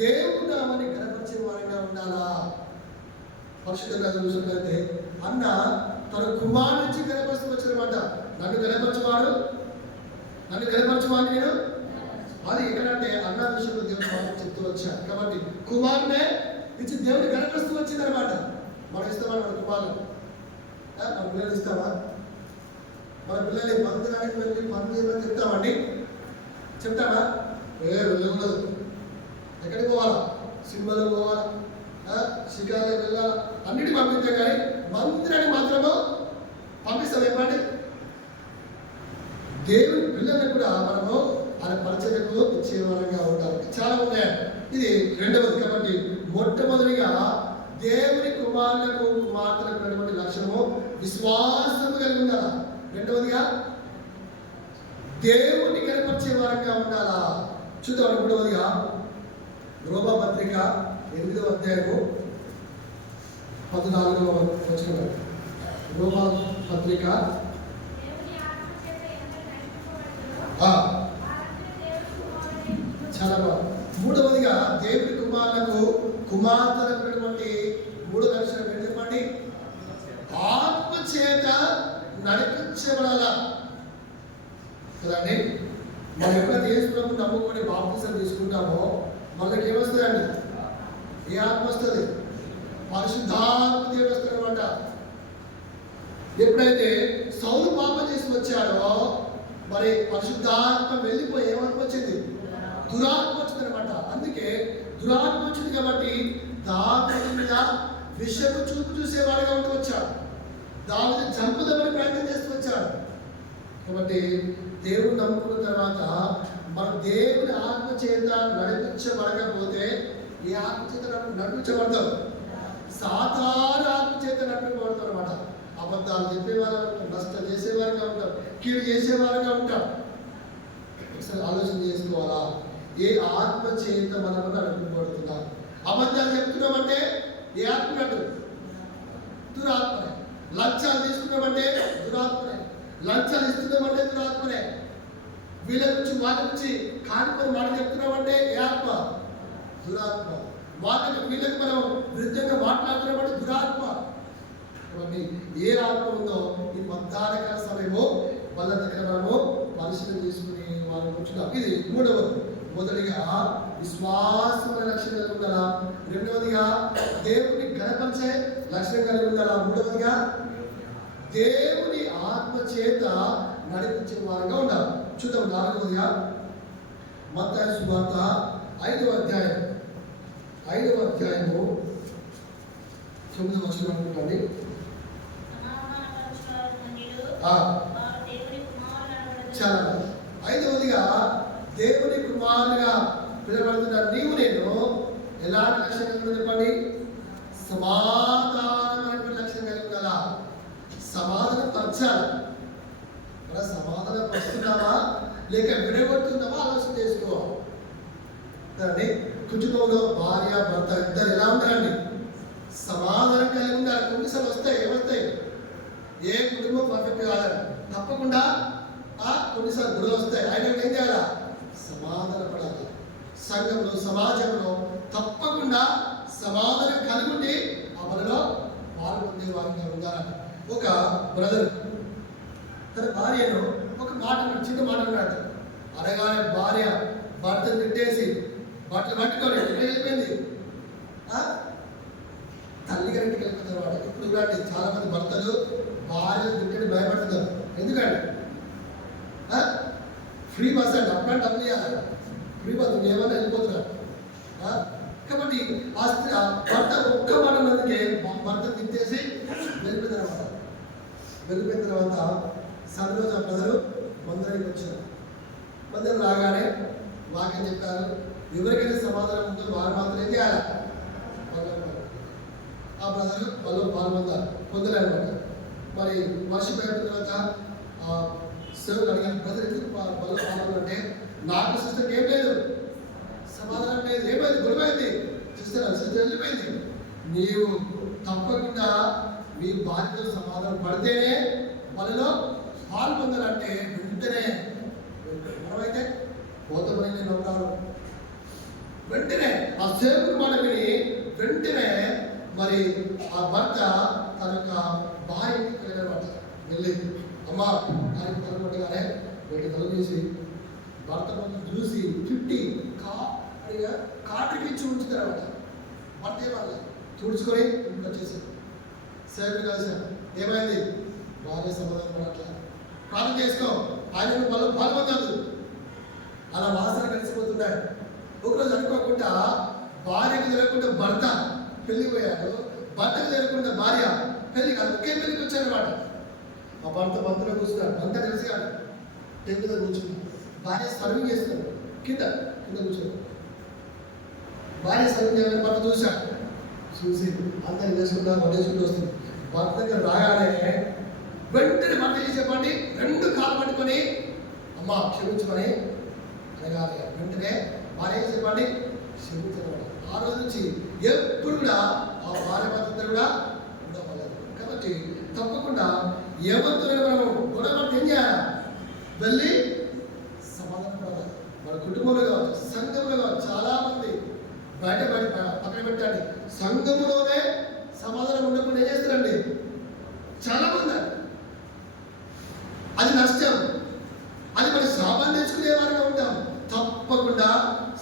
దేవుడు నామని గణపరిచే వారిగా ఉండాలా. పరిశుద్ధ గ్రంథం చూసినట్లయితే అన్న తన కుమారుడు నుంచి గణపరుస్తూ వచ్చారన్నమాట. నన్ను గణపరచువాడు నేను. అది ఎక్కడంటే అన్న విషయంలో దేవుడు మాట చెప్తూ వచ్చాడు. కాబట్టి కుమారునే ఇచ్చి దేవుడు గణపరుస్తూ వచ్చిందనమాట. మనం ఇస్తామా? మన కుమారులు మన పిల్లలు ఇస్తామా? మన పిల్లల్ని మందిరానికి వెళ్ళి పని చేయమని చెప్తామండి? చెప్తామా? వెళ్ళకూడదు. ఎక్కడికి పోవాలా? సినిమాలకు పోవాలా, షికార్లకు వెళ్ళాలా, అన్నిటికీ పంపించాం. కానీ మందిరానికి మాత్రము పంపిస్తాం. చెప్పండి. దేవుని పిల్లల్ని కూడా మనము ఆయన పరిచయకు ఇచ్చేవారంగా ఉండాలి. చాలా ఉన్నాయి. ఇది రెండవది. కాబట్టి మొట్టమొదటిగా దేవుని కుమారులకు కుమార్తెలకు ఉన్నటువంటి లక్షణము విశ్వాసము కలిగి ఉండాలా. రెండవదిగా దేవుని కనపరిచే వారంగా ఉండాలా. చూద్దాం. మూడవదిగా రోమా పత్రిక 8వ అధ్యాయము 14వ వచనం. రోమా పత్రిక చాలా బాగుంది. మూడవదిగా దేవుని కుమారులకు కుమార్తెలకు ఉన్నటువంటి 3 లక్షణాలు ఏంటి చెప్పండి? ఆత్మ చేత నడిపించబడాలా కదండి. మనం ఎప్పుడైతే యేసుప్రభువుని నమ్ముకొని బాప్తిసం తీసుకుంటామో మనకి ఏమొస్తుందండి? ఏ ఆత్మ వస్తుంది? పరిశుద్ధాత్మ దేవుడు వస్తాడనమాట. ఎప్పుడైతే సౌలు పాపం చేసి వచ్చాడో మరి పరిశుద్ధాత్మ వెళ్ళిపోయి ఏమాత్మ వచ్చింది? దురాత్మ వచ్చింది అనమాట. అందుకే దురాత్మ వచ్చింది కాబట్టి దావీదు మీద విషపు చూపు చూసేవాడిగా ఉంటూ వచ్చాడు. దావీదుని చంపుదామని ప్రయత్నం చేస్తూ వచ్చాడు. కాబట్టి దేవుడు నమ్ముకున్న తర్వాత మనం దేవుని ఆత్మ చేత నడిపించబడకపోతే ఈ ఆత్మ చేత నడిపించబడతాం. సాధారణ ఆత్మ చేత నడిపించబడతాం అనమాట. అబద్ధాలు చెప్పేవారుగా ఉంటాం, నష్టం చేసేవారుగా ఉంటాం, కీడు చేసేవారుగా ఉంటాం. ఒకసారి ఆలోచన చేసుకోవాలా? ఏ ఆత్మ చేత మనం నడిపించబడుతున్నాం? అబద్ధాలు చెప్తున్నామంటే ఏ ఆత్మ అంటూ? దురాత్మనే. లంచాలు తీసుకున్నామంటే దురాత్మనే. లంచాలు ఇస్తున్నామంటే దురాత్మనే. వీళ్ళ నుంచి వాళ్ళ నుంచి కానుకొని మాట చెప్తున్నామంటే ఏ ఆత్మ? దురాత్మ. వాళ్ళకి వీళ్ళకి మనం విరుద్ధంగా మాట్లాడుతున్నామంటే దురాత్మ. ఏ ఆత్మ ఉందో ఈ మధ్యాహ్నకాల సమయము వాళ్ళ దగ్గర మనము పరిశీలన చేసుకుని వాళ్ళు కూర్చున్నాం. ఇది మూడవది. మొదటిగా విశ్వాసమైన లక్షణం కలిగి ఉండాలా. రెండవదిగా దేవుని గణపరిచే లక్షణం కలిగి ఉండాలా. మూడవదిగా దేవుని ఆత్మ చేత నడిపించే వారుగా ఉండాలి. చూద్దాం. నాలుగవదిగా మత్తయి సువార్త 5వ అధ్యాయము 9వ వచనం అనుకుంటండి. వారు దేవుని కుమారులు అనబడుదురు. చాలా. ఐదవదిగా దేవుని కుమారులుగా పిలువబడుతున్న నీవు నేను ఎలాంటి లక్ష్యం కలిగి చెప్పండి? సమాధానమైన లక్ష్యం కలిగి ఉండాలా? సమాధానం పరచాలి. మన సమాధానం పరుస్తున్నావా లేక విడగొడుతున్నావా ఆలోచన చేసుకోవాలి కదండి. కుటుంబంలో భార్య భర్త ఇద్దరు ఎలా ఉండాలండి? సమాధానం కలిగి ఉండాలి. కొన్నిసార్లు వస్తాయి, ఏమొస్తాయి? ఏ కుటుంబం పర్ఫెక్ట్ కాదు, తప్పకుండా కొన్నిసార్లు గొడవలు వస్తాయి. ఆయన ఏం చేయాలా? సమాధాన పడాలి. సంఘంలో సమాజంలో తప్పకుండా సమాధానం కలిగి ఉండి ఆ పనిలో పాల్గొనే వారిగా ఉండాలని. ఒక బ్రదర్ తన భార్యను ఒక మాట, చిన్న మాట అన్నాడు. అనగానే భార్య భర్తను తిట్టేసి బట్టలు పట్టుకొని వెళ్ళిపోయింది. తల్లి గారింటికి వెళ్ళిపోతారు వాడు. ఇప్పుడు చూడండి, చాలా మంది భర్తలు భార్యను తిట్టని భయపడుతున్నారు. ఎందుకండి? ఫ్రీ బస్ అండి, అప్పుడే డబ్బులు ఇవ్వాలి. ఫ్రీ బస్ ఏమన్నా వెళ్ళిపోతున్నారు. కాబట్టి ఆ భర్త ఒక్క మాట ఉన్నందుకే భర్త తిట్టేసి వెళ్ళిపోయిన తర్వాత సంతోష ప్రజలు మందిరానికి వచ్చారు. మందిరం రాగానే వాక్యం చెప్పారు. ఎవరికైనా సమాధానం ఉందో వారు మాత్రం ఏం చేయాలి? ఆ ప్రజలు వాళ్ళు పొందలేనమాట. మరి వర్షం అయిపోయిన తర్వాత సేవకు అడిగిన ప్రజలు ఎందుకు వాళ్ళు పాల్గొనంటే, నాకు సిస్టర్కి ఏం లేదు, సమాధానం లేదు, ఏమైంది, గొడవైంది, సిస్టర్ వెళ్ళిపోయింది. నీవు తప్పకుండా మీ భార్యతో సమాధానం పడితేనే వాళ్ళలో పాల్పొందాలంటే వెంటనే మనమైతే పోతమని నేను ఉంటాను. వెంటనే ఆ సేవకుడు మాట విని వెంటనే మరి ఆ భర్త తన యొక్క భార్యకి వెళ్ళినమాట. వెళ్ళి అమ్మ ఆయనకి తలపట్టుగానే వీటి తలపేసి భర్త ముందు చూసి తిట్టి కాటికి ఇచ్చి ఉంచుతారన్నమాట. భర్త ఏమన్నా తుడుచుకొని ఇంటికి వచ్చేసారు. సేవకుడు కలిసారు. ఏమైంది? భార్య సమాధానం పడట్లా. ప్రార్థన చేసుకో, ఆయన పాల్పొందదు. అలా వాసన కలిసిపోతున్నాయి. ఒకరోజు అనుకోకుండా భార్యకు తెలియకుండా భర్త పెళ్ళిపోయాడు, భర్తకు తెలియకుండా భార్య పెళ్లి కాదు, ఒకే పెళ్లికి వచ్చారన్నమాట. ఆ భర్త భర్తలో కూర్చున్నాడు. భర్త కలిసి కాదు, టెంట్ మీద కూర్చున్నాడు. భార్య సర్వింగ్ చేస్తున్నాడు, కింద కూర్చున్నాడు. భార్య సర్వింగ్ చేయాలని భర్త చూశాడు. చూసి అందరిని వేసుకుంటా వడ్డేసుకుంటూ వస్తుంది. భర్త దగ్గర రాగానే వెంటనే భర్త చేసి చెప్పండి, రెండు కాలు పట్టుకొని అమ్మ క్షమించమని అనగానే వెంటనే భార్య చెప్పండి క్షమించడం. ఆ రోజు నుంచి ఎప్పుడు కూడా ఆ భార్య భర్త కూడా ఉండవలేదు. కాబట్టి తప్పకుండా ఎవరితో మనం గొడవ ఏం చేయాలి? వెళ్ళి సమాధానం పడాలి. మన కుటుంబంలో కావచ్చు, సంఘంలో కావచ్చు, చాలా మంది బయట పక్కన పెట్టండి, సంఘంలోనే సమాధానం ఉండకుండా ఏం చేస్తారండి చాలా మంది. అది నష్టం. అది మన శాపాన్ని తెచ్చుకునే వారిగా ఉంటాం. తప్పకుండా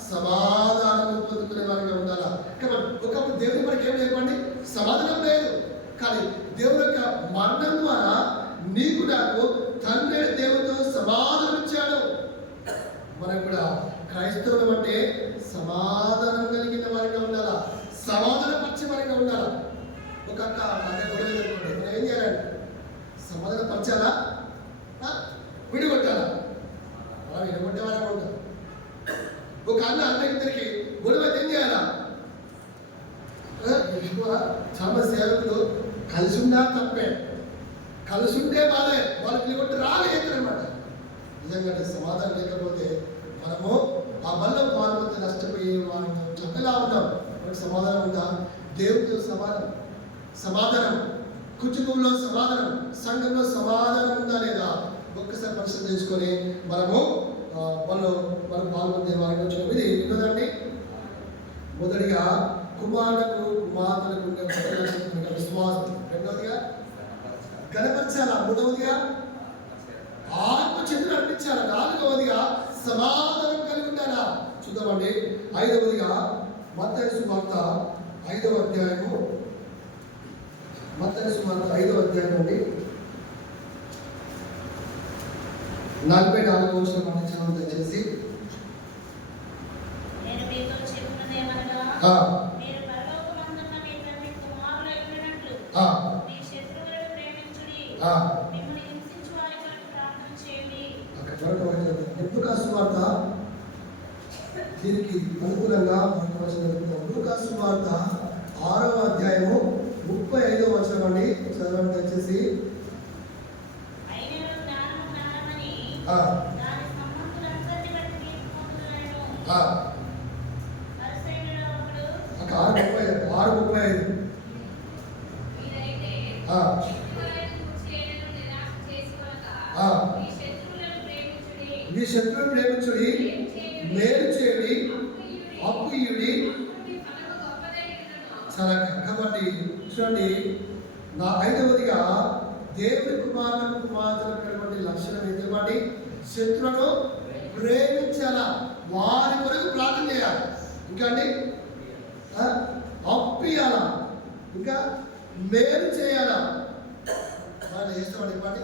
సమాధానం పొందుకునే వారిగా ఉండాలా. కాబట్టి ఒకప్పుడు దేవుడు మనకి ఏం చెప్పండి, సమాధానం లేదు. కానీ దేవుడు యొక్క మరణం ద్వారా నీకు నాకు తండ్రి దేవుడితో సమాధానం ఇచ్చాడు. మనం కూడా క్రైస్తవులు అంటే సమాధానం కలిగిన వారిగా ఉండాలా, సమాధానం పరిచే వారిగా ఉండాలా. ఒక అక్క అదే గొడవ జరుగుతుంది, మనం ఏం చేయాలండి? సమాధానం పరచాలా, విడిగొట్టాలా? అలా విడగొట్టే వారే ఉంటాం. ఒక అన్న ఇద్దరికి గొడవ ఏం చేయాలా? చాలా సేవకులు కలిసి ఉన్నా తప్పే, కలిసి ఉంటే బాధే, వాళ్ళు విడిగొట్టి రాలేదన్నమాట. నిజంగా సమాధానం లేకపోతే మనము ఆ వల్ల పాల్గొంటే నష్టపోయే వాళ్ళు చక్కలా ఉంటాం. మనకు సమాధానం ఉందా? దేవుడితో సమాధానం, కుటుంబంలో సమాధానం, సంఘంలో సమాధానం ఉందా లేదా ఒక్కసారి పరిశీలన చేసుకొని మనము మనం పాల్గొనే వారికి వచ్చిన ఇది ఉన్నదండి. మొదటిగా కుమారులకు కుమార్తెలకు ఉండే విశ్వాసం. రెండవదిగా కనపరచాలా. మూడవదిగా ఆత్మ చెందులు అర్పించాలా. నాలుగవదిగా సమాధానం కలిగి ఉండాలా. చూద్దామండి. ఐదవదిగా మత్తయి సువార్త 5వ అధ్యాయము, మత్తయి సువార్త 5వ అధ్యాయం అండి 44వ వచనం మనం దయచేసి. నేను మీతో చెప్పున్నదేమనగా, మీరు పరలోకమందున్న మీ తండ్రి కుమారులై ఉండినట్లు మీ శత్రువులను ప్రేమించుడి, మిమ్మల్ని హింసించు మరొక వచనం లూకా సువార్త దీనికి అనుకూలంగా మరొక వచనం చదువుతాం. లూకా సువార్త 6వ అధ్యాయము 35వ వచనం అండి. చదవండి దయచేసి. అయినను జ్ఞానము జ్ఞానమని ఆ, దాని సంబంధులందరినీ బట్టి తీర్పు పొందుదురనెను. ఆ, పరిసయ్యులలో ఒకడు, ఒక 6:35 మీరైతే ఆ, శత్రువులను చేయడం నిరాశ చేసుకొనక, ఆ. మీ శత్రువులను ప్రేమించుడి, మీ శత్రువులను ప్రేమించుడి, మేలు చేయండి, అప్పు ఇయ్యుడి. అప్పుడు మీ ఫలము గొప్పదైనను. చాలా కాబట్టి చూడండి, నా 5వదిగా దేవుని కుమారులకు కుమార్తెలటువంటి లక్షణం ఏంటంటే శత్రువులను ప్రేమించాలా, వారి కొరకు ప్రార్థన చేయాలి, ఇంకా అండి అప్పియాలా, ఇంకా మేలు చేయాలా. మనం చేస్తామండి ఇవ్వండి.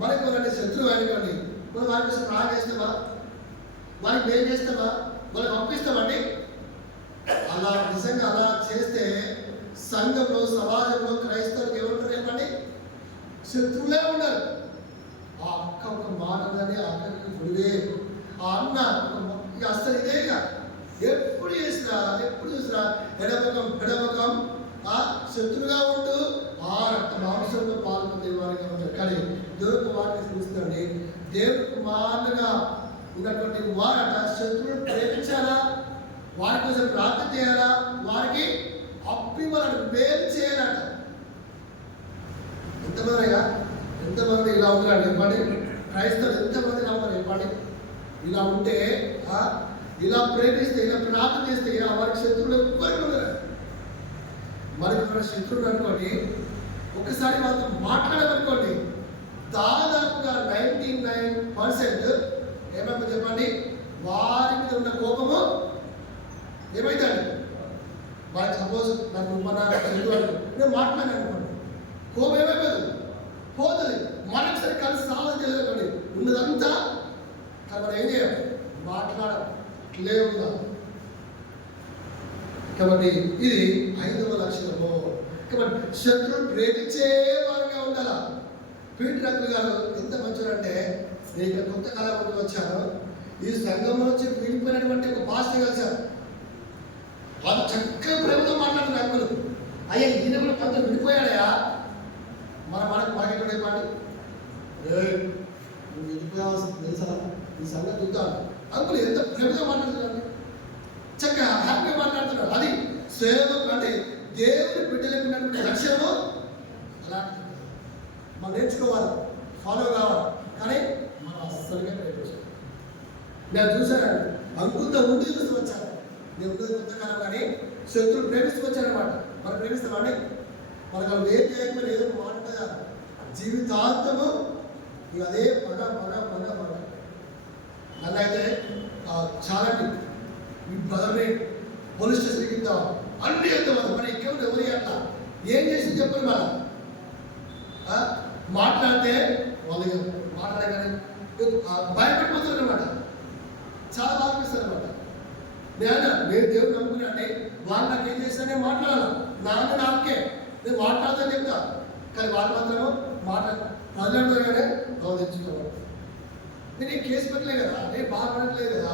మనకి వాళ్ళని శత్రువు అనుకోండి, మనం వారి కోసం ప్రార్థన చేస్తామా, వారికి మేలు చేస్తామా, వాళ్ళకి అప్పిస్తామండి. అలా నిజంగా అలా చేస్తే సంఘంలో సమాజంలో క్రైస్తవులకు ఏమంటారు చెప్పండి, శత్రువులే ఉండరు. ఆ అక్క ఒక మాట కానీ ఆ అక్కకి గుడివే, ఆ అన్న ఇక అసలు ఇదేగా ఎప్పుడు చూసినా ఎడమకం ఆ శత్రువుగా ఉంటూ ఆ రక్త మాంసంలో పాల్గొనే వారికి ఉంటారు. కానీ దేవుడు వాటిని చూస్తుందండి, దేవుడు కుమారులుగా ఉన్నటువంటి వారట శత్రువులను ప్రేమించాలా, వారి కోసం ప్రార్థన చేయాలా, వారికి అప్పి వాళ్ళని మేలు చేయాలట. ఎంతమంది ఇలా ఉన్నాడు చెప్పండి, క్రైస్తవులు ఎంతమంది ఇలా ఉన్నారు చెప్పండి. ఇలా ఉంటే ఇలా ప్రేమిస్తే, ఇలా ప్రార్థన చేస్తే వారికి శత్రువులు ఎవ్వరికి ఉండరు. మనకి మన శత్రువులు అనుకోండి, ఒకసారి వాళ్ళతో మాట్లాడమనుకోండి, దాదాపుగా 99% ఏమైనా చెప్పండి, వారి మీద ఉన్న కోపము ఏమైందండి. వాళ్ళకి సపోజ్ నాకు మన చదువు నేను మాట్లాడాను అనుకోండి, కోపం ఏమైపోతుంది, పోతుంది. మరొకసారి కలిసి సాధన చేసుకోండి, ఉన్నదంతా కానీ మనం ఏం చేయాలి, మాట్లాడలేవుగా. కాబట్టి ఇది 5వ లక్షణము. కాబట్టి శత్రువును ప్రేమించే వారుగా ఉండాలా. పీటర్ అంకుల్ గారు ఎంత మంచివారంటే, నేను ఇక్కడ కొత్త కాలంలో వచ్చాను, ఈ సంఘంలో నుంచి విడిపోయినటువంటి ఒక పాస్టర్ కలిశారు. వాళ్ళు చక్కగా ప్రేమతో మాట్లాడుతున్నారు అంకులు. అయ్యా ఈయన కూడా కొంత విడిపోయాడయా, మనకి ఎక్కడ చెప్పండి, నువ్వు విడిపోయాల్సింది తెలుసా, ఈ సంగతి చూద్దాం. అంకులు ఎంత ప్రేమతో మాట్లాడుతున్నారు, చక్కగా హ్యాపీగా మాట్లాడుతున్నారు. అది సేవకు అంటే దేవుని బిడ్డలకు ఉన్నటువంటి లక్ష్యము అలాంటి మనం నేర్చుకోవాలి, ఫాలో కావాలి. కానీ మనం అస్సలుగా నేర్చుకోవాలి. నేను చూశానండి, అంకులతో ఉండి చూస్తూ వచ్చాను. నేను ఉన్నది కొంతకాలం కానీ శత్రువులు ప్రేమిస్తూ వచ్చానమాట. మనం ప్రేమిస్తామండి, మనకు వాళ్ళు ఏం చేయకపోయినా ఏదో మాట జీవితాంతము ఇక అదే పగ. నన్ను అయితే చాలా ఈ బ్రదర్ని పోలీస్ స్టేషన్కి ఇద్దాం అన్ని ఎంతమంది మరి ఇంకెవరు ఎవరి అట్లా ఏం చేసి చెప్పరు. మన మాట్లాడితే వాళ్ళు మాట్లాడగానే భయపడిపోతారు అనమాట, చాలా బాధిస్తారు అనమాట. నేను దేవుడు నమ్ముకున్నాండి, వాళ్ళు నాకు ఏం చేసినా నేను మాట్లాడాలి, నాకే నేను మాట్లాడతాను చెప్తా. కానీ వాళ్ళు మాత్రము మాట్లాడతాగానే గౌరవించుకోవాలి. నేను ఈ కేసు పెట్టలే కదా, నేను బాధపడట్లేదు కదా.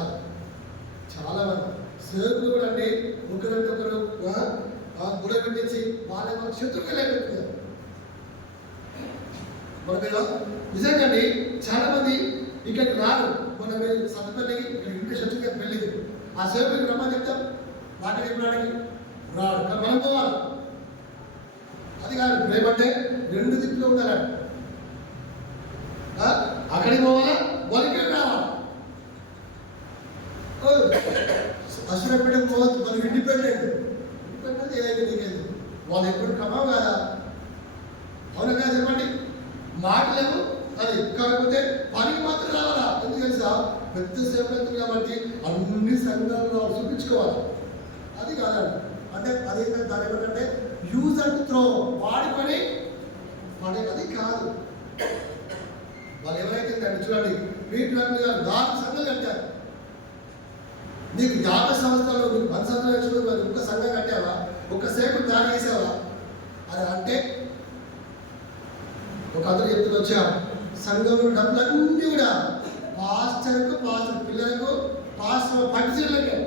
చాలా మంది సేవకులు కూడా అండి ఒకరంటే ఒకరు గుడ పెట్టించి వాళ్ళ శత్రువుగా లేకపోతున్నారు. మన మీద నిజంగా అండి చాలా మంది ఇక్కడికి రారు. మన మీద సత్తపల్లి ఇంకా శత్రువుగా వెళ్ళింది, ఆ సేవకుడికి రమ్మని చెప్తాం, మాట చెప్పడానికి రాడు. కానీ మనం పోవాలి. అది కాదు ప్రేమ అంటే 2 దిక్కులు ఉండాలండి. అక్కడికి పోవాలా, వాళ్ళకి రావాలి. అసలు పోవచ్చు, మనం ఇండిపెండెంట్ ఏదైతే నీకేది వాళ్ళు ఎప్పుడు క్రమం కాదా, అవునా కదా చెప్పండి. మాటలేము అది, కాకపోతే పనికి మాత్రం రావాలా. ఎందుకు తెలుసా, పెద్ద సేవకులు కాబట్టి అన్ని సంఘాలు చూపించుకోవాలి. అది కాదండి. అంటే అది దాని ఏమంటే యూజ్ అండ్ త్రో, వాడి పని అది కాదు. వాళ్ళు ఎవరైతే చూడండి, వీటి 4 సంఘాలు కట్టారు. నీకు 50 సంవత్సరాలు, నీకు 10 సంవత్సరాలు ఒక్క సంఘం కట్టావా, ఒక్క సేవకుడు దారి చేసావా అని అంటే ఒక అతను చెప్తూ వచ్చా, సంఘంలో డబ్బులన్నీ కూడా పరిచయలకే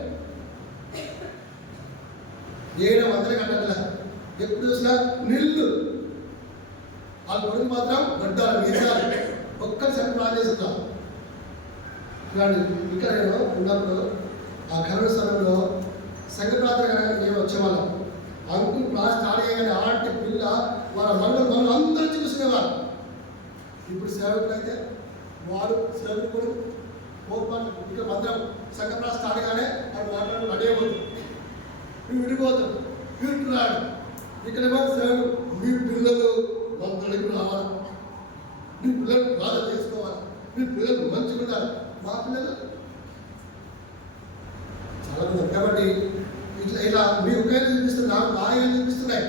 ఏడు వందలు కట్టట్లే, ఎప్పుడు చూసినా నిల్లు. వాళ్ళ కొడుకు మాత్రం గడ్డాలు మీసాలు ఒక్కసారి ప్లాన్ చేస్తున్నా. ఇక్కడ నేను ఉన్నప్పుడు ఆ కరోనా సమయంలో సంఘ ప్రార్థన మేము వచ్చేవాళ్ళం. అంకుల్ క్లాస్ స్టార్ట్ చేయగానే అలాంటి పిల్ల వాళ్ళ మనలు అందరూ చూసుకునేవారు. ఇప్పుడు సేవకుడు అయితే వాడు సేవకుడు పోపాడు. ఇక్కడ మందిరం సంఘ ప్రార్థన స్టార్ట్ గానే వాడు మాట్లాడు అడేయబోదు, విడిపోతాడు, వింటున్నాడు. ఇక్కడేమో సేవకుడు మీ పిల్లలు మంత్రులకు రావాలి, మీ పిల్లలు బాధ చేసుకోవాలి, మీ పిల్లలు మంచిగా ఉండాలి. మా పిల్లలు చాలా మంది కాబట్టి ఇలా మీ ఉపయోగం చూపిస్తున్నారు, నాకు బాగా చూపిస్తున్నాయి.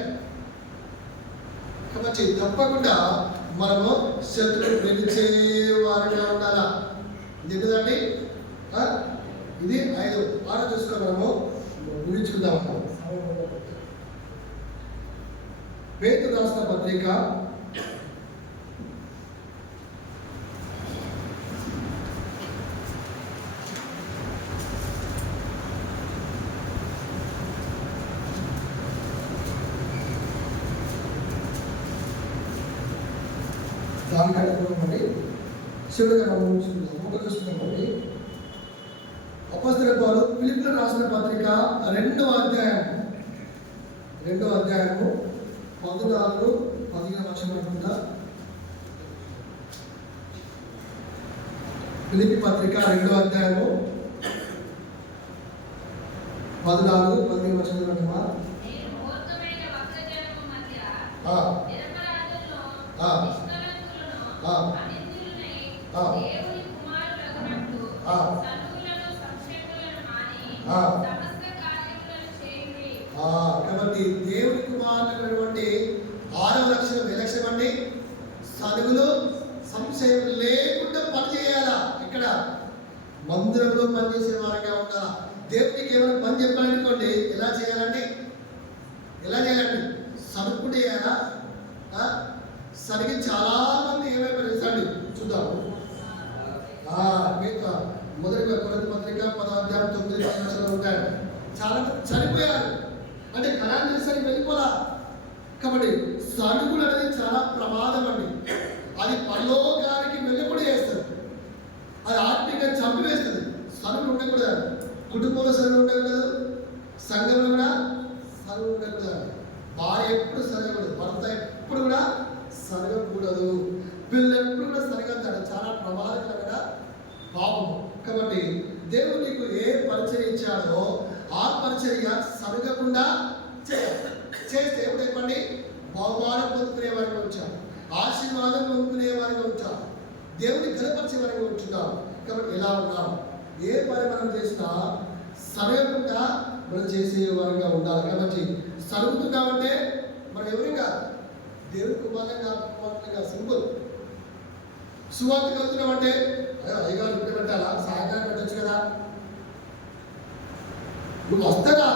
కాబట్టి తప్పకుండా మనము శత్రువు గెలిచే వారిగా ఉండాలా. ఇది కదండి, ఇది 5 వారం చూసుకొని మనము ముగించుకుందాం. పేతురు రాసిన పత్రిక 4 శివుడిగా చూసుకుందామండి. అపోస్తలుల పౌలు ఫిలిప్పీయులకు రాసిన పత్రిక 2వ అధ్యాయము 14-15 అనుకుంటా. ఫిలిప్పీ పత్రిక 2వ అధ్యాయము 14-15 అనుకుంటా. కాబట్టి దేవుని కుమారులైనటువంటి 6వ లక్షణం ఏ లక్షణం అండి? సనుగులు సంశయం లేకుండా పనిచేయాలా. ఇక్కడ మందిరంలో పనిచేసే వారంగా ఉండాలా. దేవునికి ఏమైనా పని చెప్పాలనుకోండి, ఎలా చేయాలండి? సనుక్కుంటే చేయాలా? సరిగి చాలా మంది ఏమైపోయారు తెలుసండి, చూద్దాము. మొదటి కొరింథీ పత్రిక 10వ అధ్యాయం 9-10 ఉంటాడు. చాలా మంది చనిపోయారు అంటే కళాన్ని చేసరికి వెళ్ళిపోలా. కాబట్టి సనుగులు అనేది చాలా ప్రమాదం అండి. అది పరలోకానికి వెళ్ళకుండా చేస్తుంది, అది ఆత్మీయంగా చంపివేస్తుంది. సనుగులు ఉండకూడదు, కుటుంబంలో సనుగులు ఉండకూడదు, సంఘంలో కూడా సనుగులు ఉండకూడదు. భార్య ఎప్పుడు సరగకూడదు, భర్త ఎప్పుడు కూడా సరగకూడదు, పిల్లలు ఎప్పుడు కూడా సరగతాడు. చాలా ప్రమాదకరమైన పాపము. కాబట్టి దేవుడు నీకు ఏ పరిచయం ఇచ్చాడో ఆ పరిచర్య సరగకుండా చేస్తే ఏమిటి చెప్పండి? బహుమానం పొందుకునే వారిగా వచ్చాం, ఆశీర్వాదం పొందుకునే వారిగా వచ్చాం, దేవుని గణపరిచే వారిగా ఉంటున్నాం. కాబట్టి ఎలా ఉన్నాం? ఏ పని మనం చేసినా సరగకుండా మనం చేసే వారిగా ఉండాలి. కాబట్టి సరుగుతున్నామంటే మనం ఎవరిగా దేవుని కుమారులుగా సింపుల్. సువార్త వెళ్తున్నామంటే అయ్యగారు ఇప్పుడు పెట్టాలా, సాయంత్రం పెట్టచ్చు కదా. నువ్వు వస్తారా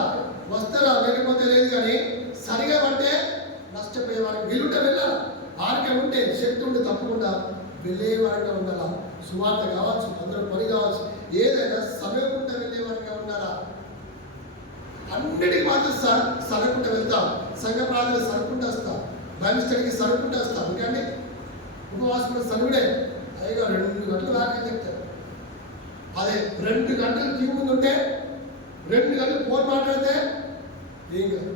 లేకపోతే లేదు, కానీ సరిగా అంటే నష్టపోయేవారికి వీలుంటే వెళ్ళాలి. ఆరోగ్యం ఉంటే శక్తి ఉంటే తప్పకుండా వెళ్ళేవారిగా ఉండాలా. సువార్త కావచ్చు, అందరూ పని కావచ్చు, ఏదైనా సమయకుండా వెళ్ళేవారిగా ఉండాలా. అన్నిటికీ మాత్రం సరకుండా వెళ్తాం, సంఘ ప్రార్థన సరుకుంటూ వస్తాం, బైబిల్ స్టడీకి సరుకుంటూ వస్తాం. ఎందుకంటే ఉపవాసం కూడా సరుగుడే. అయ్యగా 2 గంటలు వాక్యం చెప్తారు. అదే 2 గంటలు క్యూ ముందు ఉంటే 2 గంటలు ఫోన్ మాట్లాడితే ఏం కాదు.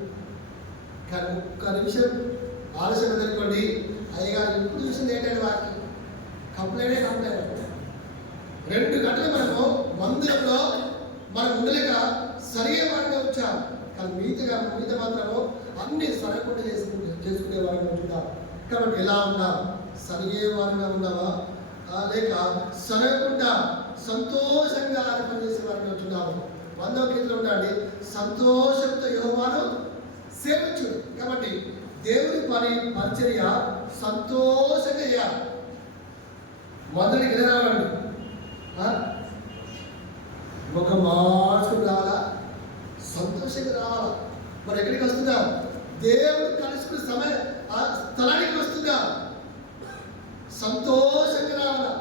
కానీ 1 నిమిషం ఆలస్యం ఎదుర్కోండి, అయ్యగారు ఇప్పుడు చూసింది ఏంటంటే వాక్యం కంప్లైంట్ 2 గంటలు మనము మందిరంలో మనం ఉండలేక సరిగే వారిగా వచ్చాం. కానీ మిగతా మాత్రము అన్ని సరకుండా చేసుకునే వారిగా ఉంటున్నాం. కాబట్టి ఎలా ఉన్నాం? సరిగే వారిగా ఉన్నావా, లేక సరగకుండా సంతోషంగా పనిచేసే వారిగా ఉంటున్నాము? 100వ కీర్తనలో ఉండండి, సంతోషంతో యెహోవాను సేవించుడు. కాబట్టి దేవుని పరిచర్య సంతోషంగా చేయాలి. మొదటికి ఎలా రావాలండి? ఒక మార్చుకు రావాలా, సంతోషంగా రావాలా. మరి ఎక్కడికి వస్తుందా? దేవుడు కలుసుకునే సమయం స్థలానికి వస్తుందా? సంతోషంగా రావాలా,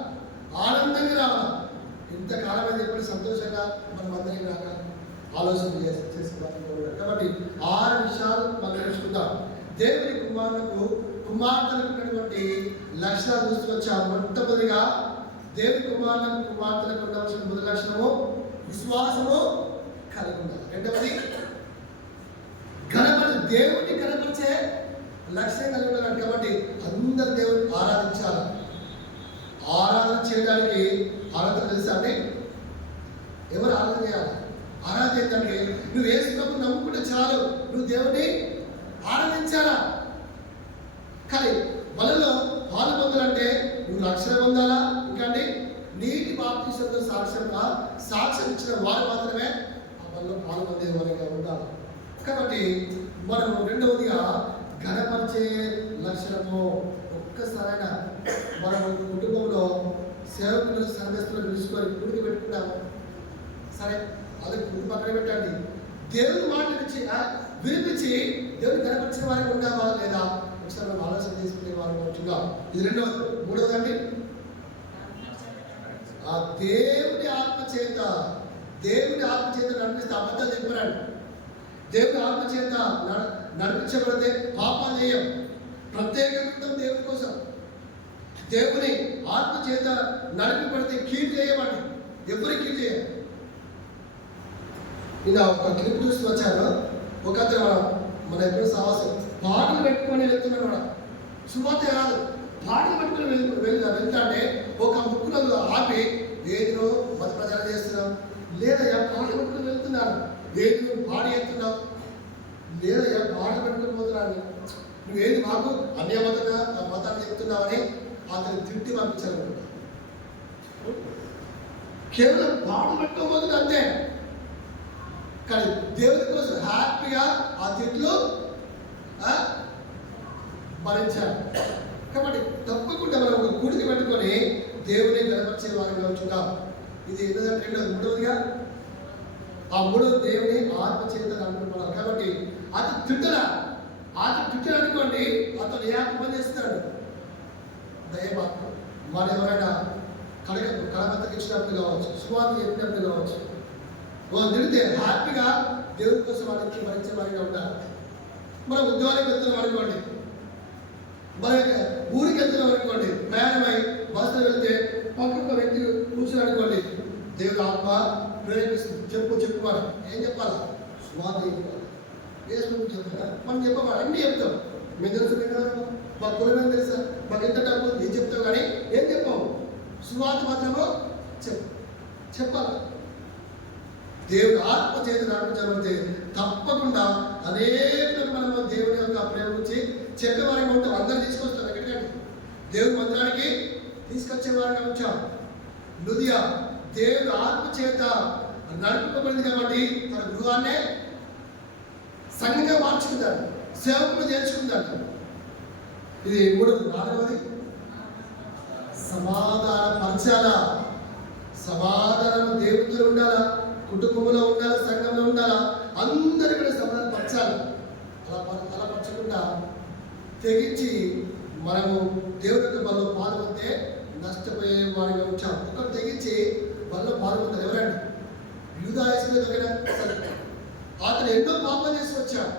ఆనందంగా రావాలా. ఇంతకాలం అని చెప్పి సంతోషంగా మనం అందరం కాక ఆలోచన చేసుకోవాలి. కాబట్టి 6 విషయాలు మనం నేర్చుకుందాం. దేవుని కుమార్తెలకు ఉన్నటువంటి లక్షణాలు చూసుకొచ్చాం. మొట్టమొదటిగా దేవుని కుమార్తెలకు ఉండవలసిన మొదటి లక్షణము విశ్వాసము కలిగి ఉండాలి. రెండవది దేవుడిని కనపరిచే లక్ష్యం కలిగి ఉండాలి. కాబట్టి అందరు దేవుడిని ఆరాధించాలి. ఆరాధన చేయడానికి అర్హత తెలుసా అండి? ఎవరు ఆరాధన చేయాలి? ఆరాధన ఏంటంటే నువ్వు యేసుప్రభువుని నమ్ముకుంటే చాలు, నువ్వు దేవుడిని ఆరాధించాలా. కానీ వాళ్ళలో పాలు పొందాలంటే నువ్వు రక్షణ పొందాలా. ఇంకా నీటి బాప్తిసంతో సాక్ష్యం ఇచ్చిన వారు మాత్రమే ఆ వాళ్ళలో పాలు పొందే వారిగా ఉండాలి. కాబట్టి మనం రెండవదిగా ఘనపరిచే లక్షణము. ఒక్కసారైనా మనం కుటుంబంలో సేవకులు సంఘస్థులు పిలుచుకొని గుడికి పెట్టుకుంటాము. సరే, అది గుడి పక్కన పెట్టండి. దేవుని మాట వినిపించి దేవుని ఘనపరిచిన వారికి ఉండామా లేదా ఒకసారి మనం ఆలోచన చేసుకునే వారు ఉంటున్నాం. ఇది రెండవది. మూడవదండి, ఆ దేవుని ఆత్మ చేత నడిపిస్తే అబద్ధాలు చెప్పాడు. దేవుని ఆత్మ చేత నడిపించబడితే పాపాలు చేయం. ప్రత్యేకంగా దేవుని కోసం దేవుని ఆత్మ చేత నడిపబడితే కీడు చేయమండి. ఎవరికి కీడు చేయం. ఇలా ఒక క్లిప్ చూసి వచ్చాను. ఒక అతను మన ఎప్పుడు సాహసం పాటలు పెట్టుకొని వెళ్తున్నాడు. కూడా సువార్త కాదు, పాటలు పెట్టుకొని వెళ్తాంటే ఒక ముక్కులలో ఆపి ఏదో మత ప్రచారం చేస్తున్నాం, లేదా పాటలు పెట్టుకొని వెళ్తున్నాను, ఏది పాడి ఎత్తున్నావు, లేదా పాటలు పెట్టుకొని పోతున్నాను, నువ్వేది మాకు అన్య మతాన్ని చెప్తున్నావని అతను తిట్టి పంపించాను. కేవలం పాటలు పెట్టుకోబోతుంది అంతే. కానీ దేవుని కోసం హ్యాపీగా ఆ తిట్లు భరించాడు. కాబట్టి తప్పకుండా మనం ఒక గుడికి పెట్టుకొని దేవుని గణపరిచే వారిగా ఉంచుతాం. ఇది ఏంటంటే మూడవదిగా ఆ మూడవ దేవుని ఆత్మ చేత అనుకుంటున్నాం. కాబట్టి అతను తిట్టడు అనుకోండి, అతను ఏ ఆత్మ పని చేస్తాడు? దయమాత్మ. వారు ఎవరైనా కడపత్రికి ఇచ్చినప్పుడు కావచ్చు, సువార్త చెప్పినప్పుడు కావచ్చు, తిడితే హ్యాపీగా దేవుని కోసం వాళ్ళకి భరించే వారిగా ఉండాలి. మనం ఉద్యోగానికి వెళ్తున్నాం అనుకోండి, మన ఊరికి వెళ్తున్నాం అనుకోండి, ప్రయాణమై బస్సులో వెళ్తే పక్కన వ్యక్తి కూర్చుని అనుకోండి, దేవుడు ఆత్మ ప్రేరేపిస్తుంది. చెప్పు మనం ఏం చెప్పాలా? సువార్త చెప్పాలి. వేసుకుని చెప్తారా? మనం చెప్పాలి, అన్నీ చెప్తాం. మేము తెలుసు కదా, మా కులమేం తెలుసా, మాకు ఎంత డబ్బు ఏం చెప్తావు, కానీ ఏం చెప్పాము? సువార్త మాత్రము చెప్పాలి. దేవుడు ఆత్మ చేత నడిపించబడితే తప్పకుండా అనేకులకు మనము దేవుని యొక్క ప్రేమ గురించి చెప్పేవారిగా ఉంటాం. అందరూ తీసుకొస్తాం. ఎక్కడికంటే దేవుని మందిరానికి తీసుకొచ్చేవారిగా ఉంచాం. లుదియా దేవుడు ఆత్మ చేత నడిపించబడింది కాబట్టి తన గృహాన్నే సంఘంగా మార్చుకుంటాడు, సేవకులు చేర్చుకుంటాడు. ఇది మూడవది. నాలుగవది సమాధానపరచాలా. సమాధానం దేవుడితో ఉండాలా, కుటుంబంలో ఉండాలా, సంఘంలో ఉండాలా, అందరూ కూడా సమాధానపరచాలి. అలా పరచకుండా తెగించి మనము దేవుని యొక్క బల్లో పాల్గొంటే నష్టపోయే వారిగా ఉంచాం. ఒకరు తెగించి బల్లో పాల్గొంటారు. ఎవరండి? యూదాయస్లో దగ్గర అతను ఎన్నో పాపాలు చేసి వచ్చాడు.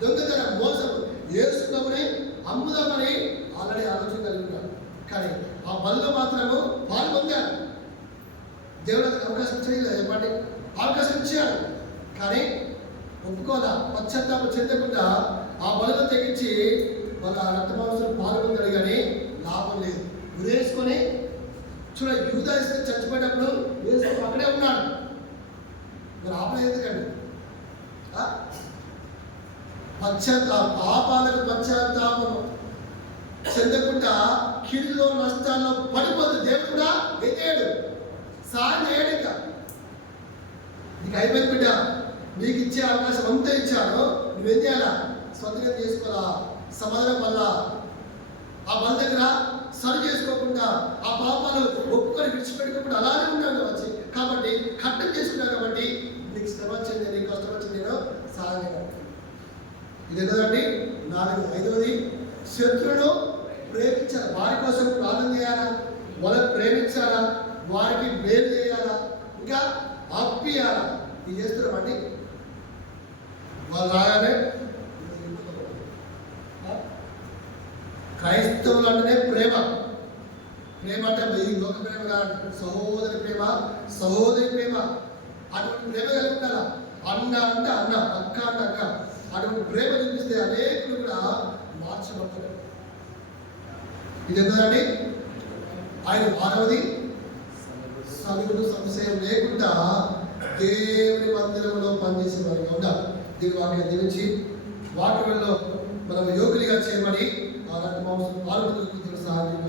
దొంగతనం, మోసం, యేసుని అమ్ముదామని ఆల్రెడీ ఆలోచన కలిగి ఉన్నాడు. కానీ ఆ బల్లో మాత్రము పాల్గొంటాడు. దేవుడు అతనికి అవకాశం చేయలేదు. చెప్పండి, అవకాశం ఇచ్చాడు. కానీ ఒప్పుకోదా, పశ్చాత్తాపం చెందకుండా ఆ బలలో తెగించి వాళ్ళ రక్తమాంసం పాల్గొంటాడు. కానీ లాభం లేదు. ఉరేసుకొని చూడ యూదాయస్ చచ్చిపోయేటప్పుడు యేసు అక్కడే ఉన్నాడు. మరి ఆపలేదు ఎందుకండి? పాపాలకు పశ్చాత్తాపం చెందకుండా కీడులో నష్టాల్లో పడిపోదు. దేవుడు కూడా ఎత్తాడు, సాయం చేయడు. ఇంకా నీకు అయిపోయింది బిడ్డ, నీకు ఇచ్చే అవకాశం అంతా ఇచ్చాను, నువ్వేం చేయాలా? స్వతంత్రం చేసుకోవాలా, సమాధానం వల్ల ఆ బల దగ్గర సరి చేసుకోకుండా ఆ పాపాలు ఒప్పుకొని విడిచిపెట్టుకోకుండా అలానే ఉన్నాను వచ్చి. కాబట్టి కట్టం చేసుకున్నాను. కాబట్టి నీకు శ్రమ వచ్చింది, నీకు కష్టం వచ్చింది, నేను సహాయం. ఇది ఎన్నదండి? 4. 5వది శత్రువును ప్రేమించాలి. వారి కోసం ప్రార్థన చేయాలా, వాళ్ళని ప్రేమించాలా, వారికి మేలు చేయాలా. ఇంకా ఇంకా ఆప్యాయత ఇది చేస్తున్నామండి. వాళ్ళు రాగానే క్రైస్తవులు అంటేనే ప్రేమ. ప్రేమ అంటే ఈ లోక ప్రేమ కాదు, సహోదరి ప్రేమ, సహోదరి ప్రేమ. అటువంటి ప్రేమ కలిగి ఉండాల. అన్న అంటే అన్న, అక్క అంటే అక్క. అటువంటి ప్రేమ చూపిస్తే అనేకులు కూడా మార్చబడతారు. ఇది ఎందుకండి ఆయన మానవది సలుగుడు సంశయం లేకుండా దేవుని మందిరంలో పనిచేసే వారిగా ఉండాలి. దీని వాటిని దించి వాటిలో మనం యోగులుగా చేయమని అలాంటి మాంసం పాల్గొని సహాయం